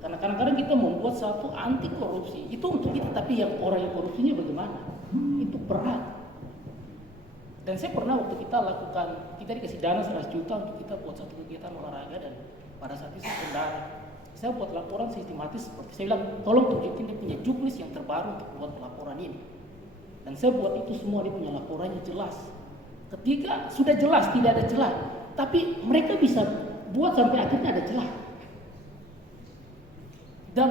Karena kadang-kadang kita membuat satu anti korupsi itu untuk kita, tapi yang orang yang korupsinya bagaimana? Itu berat. Dan saya pernah waktu kita lakukan, kita dikasih dana 100 juta untuk kita buat satu kegiatan olahraga, dan pada saat itu saya buat laporan sistematis seperti saya bilang, tolong tunjukin dia punya juknis yang terbaru untuk buat laporan ini. Dan saya buat itu semua, dia punya laporannya jelas. Ketika sudah jelas, tidak ada celah, tapi mereka bisa buat sampai akhirnya ada celah. Dan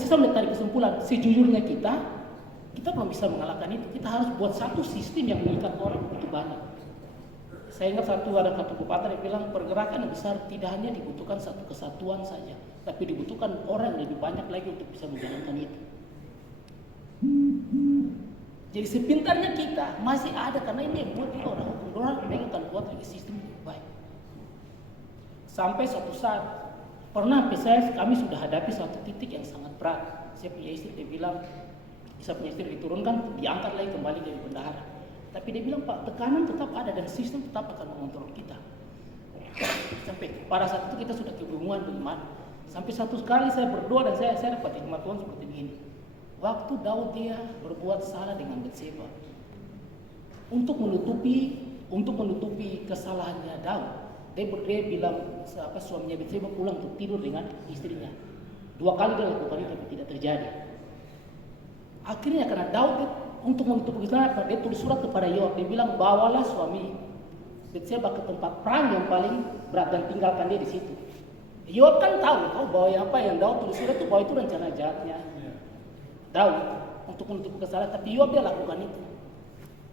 saya melihat dari kesimpulan, sejujurnya kita belum bisa mengalahkan itu. Kita harus buat satu sistem yang mengikat orang itu banyak. Saya ingat ada satu bupati yang bilang, pergerakan yang besar tidak hanya dibutuhkan satu kesatuan saja, tapi dibutuhkan orang yang lebih banyak lagi untuk bisa menjalankan itu. Jadi sepintarnya kita masih ada, karena ini yang buat orang hukum, orang mereka akan buat lagi sistem yang baik. Sampai suatu saat pernah kami sudah hadapi satu titik yang sangat berat. Saya punya istri, dia bilang, saya punya istri diturunkan, diangkat lagi kembali jadi bendahara. Tapi dia bilang, Pak, tekanan tetap ada dan sistem tetap akan mengontrol kita. Sampai pada saat itu kita sudah kebingungan bagaimana. Sampai satu kali saya berdoa dan saya dapat hikmat Tuhan seperti begini. Waktu Daud dia berbuat salah dengan Batseba, untuk menutupi kesalahannya Daud, dia bilang suaminya Batseba pulang untuk tidur dengan istrinya. 2 kali dia lakukan itu tapi tidak terjadi. Akhirnya karena Daud untuk menutupi kesalahan, dia tulis surat kepada Yoab. Dia bilang, bawalah suami Batseba ke tempat perang yang paling berat dan tinggalkan dia di situ. Yoab kan tahu bahwa yang Daud tulis surat itu bahwa itu rencana jahatnya Daud untuk menutupi kesalahan, tapi Yoab dia lakukan itu.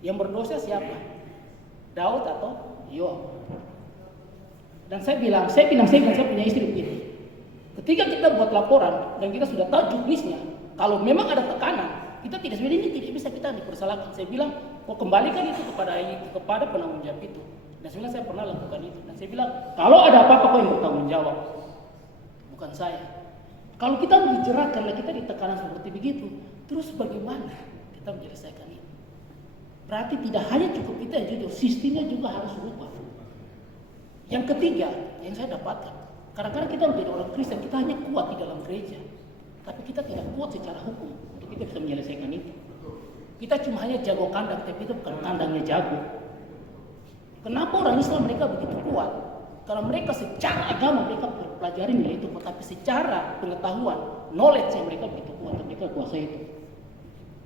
Yang berdosa siapa? Daud atau Yoab? Dan saya bilang saya punya istri begini. Ketika kita buat laporan dan kita sudah tahu juknisnya, kalau memang ada tekanan, kita sebenarnya tidak bisa kita dipersalahkan. Saya bilang, kembalikan itu kepada penanggung jawab itu. Dan sebenarnya saya pernah lakukan itu. Dan saya bilang, kalau ada apa-apa kau yang bertanggung jawab, bukan saya. Kalau kita dijerat karena kita ditekanan seperti begitu, terus bagaimana kita menyelesaikan itu? Berarti tidak hanya cukup kita yang jujur, sistemnya juga harus berubah. Yang ketiga yang saya dapatkan, kadang-kadang kita menjadi orang Kristen, kita hanya kuat di dalam gereja, tapi kita tidak kuat secara hukum untuk kita bisa menyelesaikan itu. Kita cuma hanya jago kandang, tapi kita bukan kandangnya jago. Kenapa orang Islam mereka begitu kuat? Karena mereka secara agama mereka pelajari nilai itu, tapi secara pengetahuan, knowledge yang mereka begitu kuat, mereka kuasai itu.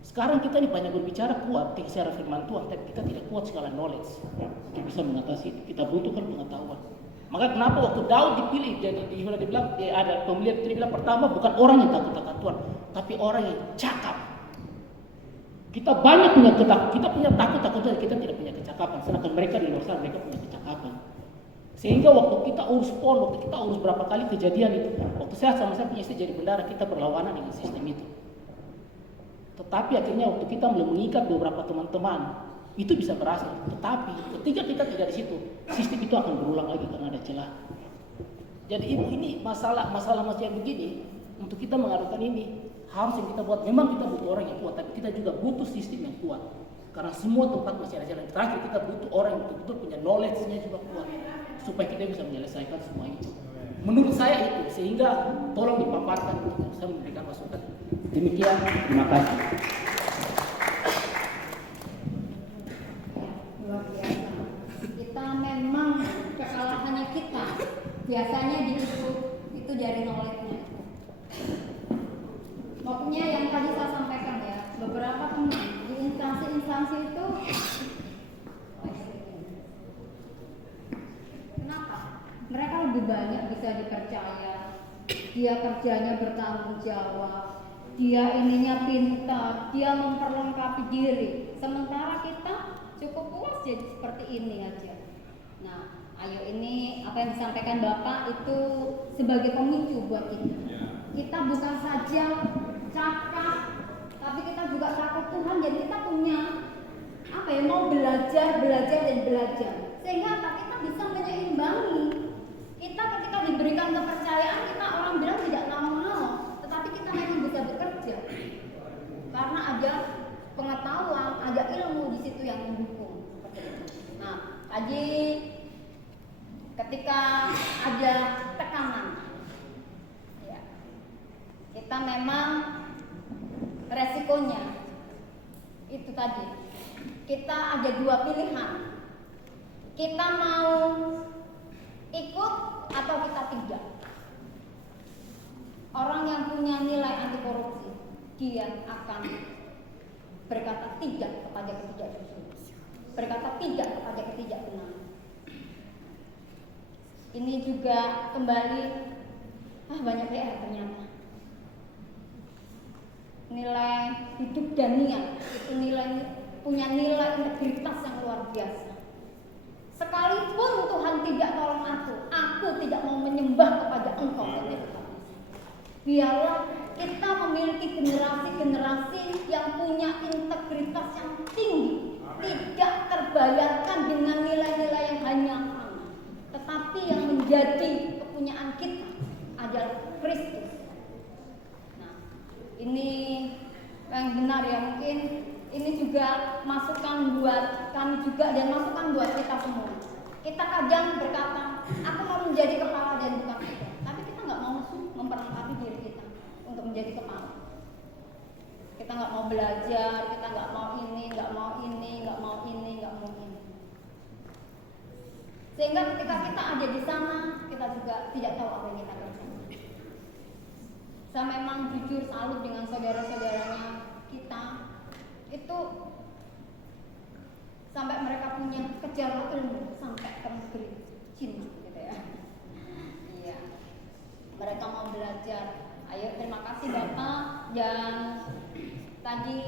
Sekarang kita ini banyak berbicara kuat secara firman Tuhan, tapi kita tidak kuat secara knowledge untuk bisa mengatasi itu. Kita butuhkan pengetahuan. Maka kenapa waktu Daud dipilih, jadi dibilang ada pemilihan, dia bilang pertama bukan orang yang takut akan Tuhan, tapi orang yang cakap. Kita banyak punya kita punya takut saja, kita tidak punya kecakapan. Sedangkan mereka di luar sana mereka punya kecakapan. Sehingga waktu kita urus PON, waktu kita urus berapa kali kejadian itu, waktu saya punya istri jadi bendahara, kita berlawanan dengan sistem itu. Tetapi akhirnya waktu kita mulai mengikat beberapa teman-teman, itu bisa berhasil. Tetapi ketika kita tidak di situ, sistem itu akan berulang lagi karena ada celah. Jadi ini masalah yang begini, untuk kita mengadukan ini, harus yang kita buat, memang kita butuh orang yang kuat, tapi kita juga butuh sistem yang kuat. Karena semua tempat masih ada jalan. Terakhir kita butuh orang yang betul-betul punya knowledge-nya juga kuat, supaya kita bisa menyelesaikan semua itu. Menurut saya itu, sehingga tolong dipaparkan untuk bisa memberikan masukan. Demikian, terima kasih. Luar biasa. Kita memang kesalahannya kita biasanya itu dari knowledge-nya. Pokoknya yang tadi saya sampaikan ya, beberapa teman di instansi itu, kenapa? Mereka lebih banyak bisa dipercaya, dia kerjanya bertanggung jawab, dia ininya pintar, dia memperlengkapi diri. Sementara kita cukup puas jadi seperti ini aja. Nah, ayo ini apa yang disampaikan Bapak itu sebagai pemicu buat kita. Kita bukan saja cakap, tapi kita juga takut Tuhan. Jadi kita punya mau belajar. Sehingga kita bisa menyeimbangi. Kita ketika diberikan kepercayaan, kita orang bilang tidak mau, tetapi kita memang bisa bekerja. Karena ada pengetahuan, ada ilmu di situ yang mendukung. Nah, tadi ketika ada tekanan, ya, kita memang resikonya itu tadi. Kita ada 2 pilihan. Kita mau ikut atau kita tidak. Orang yang punya nilai anti korupsi, dia akan berkata tidak kepada ketidakjujuran, berkata tidak kepada ketidakbenaran. Ini juga kembali banyak PR ternyata. Nilai hidup dan niat itu punya nilai integritas yang luar biasa. Sekalipun Tuhan tidak tolong aku tidak mau menyembah kepada Engkau, Tuhan. Biarlah kita memiliki generasi-generasi yang punya integritas yang tidak terbayarkan dengan nilai-nilai yang hanya sama, tetapi yang menjadi kepunyaan kita adalah Kristus. Nah, ini yang benar ya, mungkin ini juga masukan buat kami juga dan masukan buat kita semua. Kita kadang berkata, aku mau menjadi kepala dan bukan kita, tapi kita nggak mau memperlengkapi diri kita untuk menjadi kepala. Kita nggak mau belajar, kita nggak mau ini, nggak mau ini, nggak mau ini, nggak mau ini. Sehingga ketika kita ada di sana, kita juga tidak tahu apa yang kita kerjakan. Saya memang jujur salut dengan saudara-saudaranya kita itu sampai mereka punya kejar ilmu sampai ke negeri Cina gitu ya. Iya. Mereka mau belajar. Ayo, terima kasih Bapak yang tadi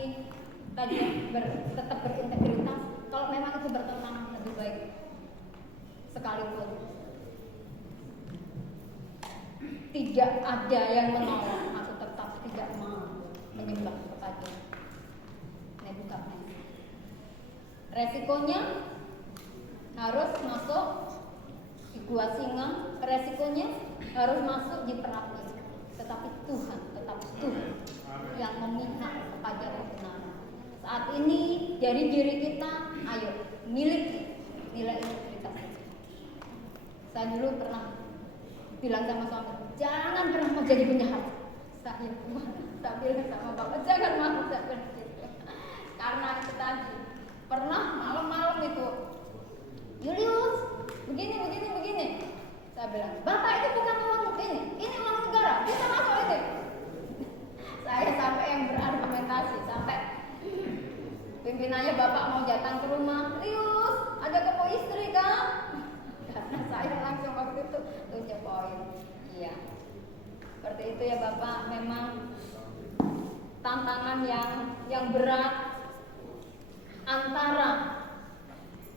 tetap berintegritas. Kalau memang itu bertentangan lebih baik sekalipun tidak ada yang menolong, aku tetap tidak mau menyembah kepada Nebukadnezar. Resikonya harus masuk di gua singa, resikonya harus masuk di perapi. Tetapi Tuhan, tetap Tuhan yang memihak kepada kebenaran. Saat ini dari diri kita, ayo miliki nilai integritas. Saya dulu pernah bilang sama suami, jangan pernah mau jadi penjahat. Saya bilang sama Bapak, jangan mau saya begitu. Karena itu tadi pernah malam-malam itu, Julius, begini. Saya bilang, Bapak itu bukan uang ini uang negara, bisa masuk ini. Saya sampai yang berargumentasi, sampai pimpinannya Bapak mau datang ke rumah, Lius, ada kepo istri kan? Karena saya langsung waktu itu tunjuk poin. Iya, seperti itu ya Bapak. Memang tantangan yang berat antara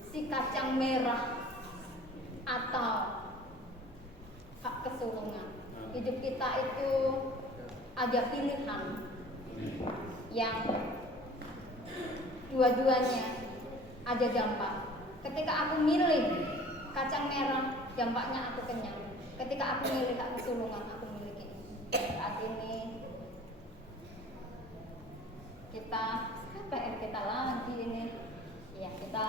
si kacang merah atau hak kesulungan. Hidup kita itu ada pilihan yang dua-duanya ada dampak. Ketika aku milih kacang merah, dampaknya aku kenyang. Ketika aku milih hak kesulungan, aku miliki. Saat ini kita PR kita lagi ini. Ya, kita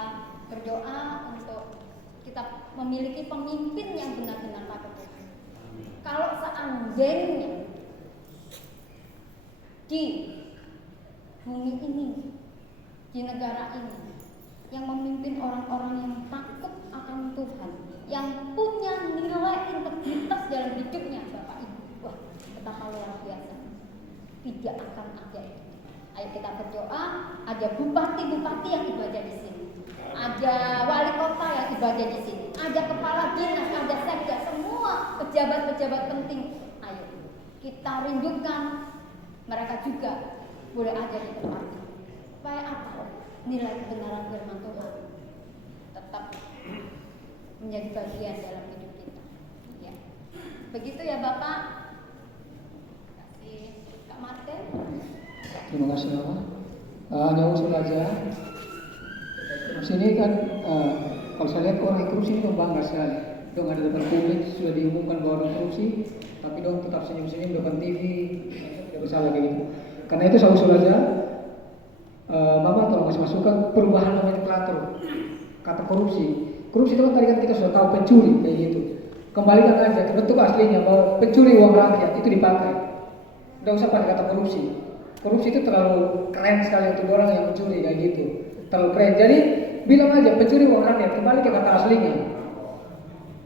berdoa untuk kita memiliki pemimpin yang benar-benar takut Tuhan. Kalau seandainya di bumi ini, di negara ini, yang memimpin orang-orang yang takut akan Tuhan, yang punya nilai integritas dalam hidupnya, Bapak Ibu, wah, betapa luar biasa. Tidak akan ada itu. Ayo kita berdoa, ada bupati-bupati yang ibadah di sini, ada wali kota yang ibadah di sini, ada kepala dinas, ada sekda, semua pejabat-pejabat penting. Ayo kita rindukan mereka juga boleh ada di tempat ini. Supaya apa? Nilai kebenaran firman Tuhan tetap menjadi bagian dalam hidup kita. Ya. Begitu ya Bapak. Kasih Kak Martin. Terima kasih Bapak. Hanya usul aja. Sini kan kalau saya lihat orang yang korupsi ini bangga sekali. Dong ada depan publik sudah diumumkan bahwa orang korupsi, tapi dong tetap senyum-senyum depan TV, tidak bersalah kayak gitu. Karena itu saya usul aja, Bapak tolong kasih masukan perubahan nomenklatur kata korupsi. Korupsi itu kan tadi kan kita sudah tahu pencuri kayak gitu. Kembalikan aja ke bentuk aslinya bahwa pencuri uang rakyat itu dipakai. Tidak usah pakai kata korupsi. Korupsi itu terlalu keren sekali untuk orang yang mencuri kayak gitu. Terlalu keren. Jadi bilang aja pencuri uang rakyat, kembali ke kata aslinya.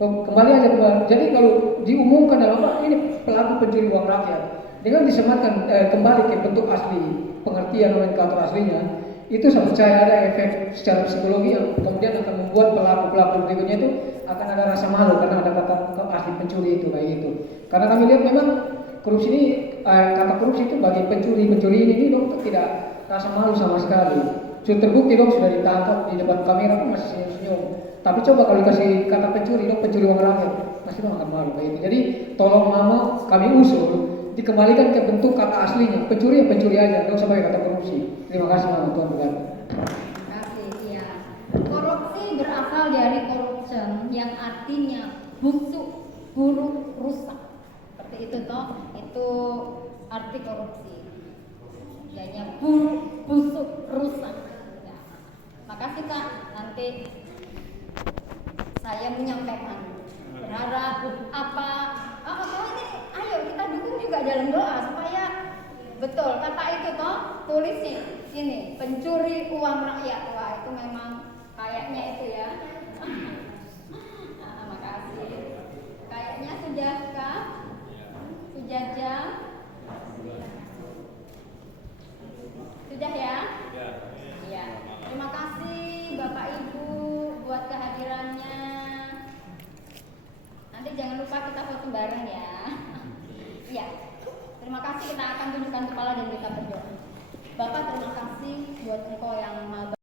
Kembali aja kembali. Jadi kalau diumumkan dalam apa ini pelaku pencuri uang rakyat, dengan disematkan kembali ke bentuk asli, pengertian nomenklatur aslinya, itu saya percaya ada efek secara psikologi yang kemudian akan membuat pelaku-pelaku berikutnya itu akan ada rasa malu karena ada kata asli pencuri itu kayak gitu. Karena kami lihat memang korupsi ini, kata korupsi itu bagi pencuri ini dong tidak rasa malu sama sekali. Sudah terbukti dong sudah ditangkap di depan kamera pun masih senyum-senyum. Tapi coba kalau dikasih kata pencuri dong, pencuri uang rakyat, pasti dong akan malu kayak gitu. Jadi tolong mama kami usul dikembalikan ke bentuk kata aslinya. Pencuri ya pencuri aja, nggak usah pakai kata korupsi. Terima kasih Tuhan berkati. Terima kasih. Ya. yang artinya busuk, buruk, rusak. Seperti itu toh, itu arti korupsi. Jadinya buruk, busuk, rusak. Ya. Makasih Kak, nanti saya menyampaikan. Berharap apa ini, ayo kita dukung juga dalam doa supaya betul kata itu toh, tulis sini pencuri uang rakyat. Wah itu memang kayaknya itu ya. Nah, makasih. Kayaknya sudah Kak, sudah jam. Sudah ya? Iya. Terima kasih Bapak Ibu buat kehadirannya. Nanti jangan lupa kita foto bareng ya. Iya. Terima kasih, kita akan tunjukkan kepala dan kita berdoa. Bapak terima kasih buat engkau yang maha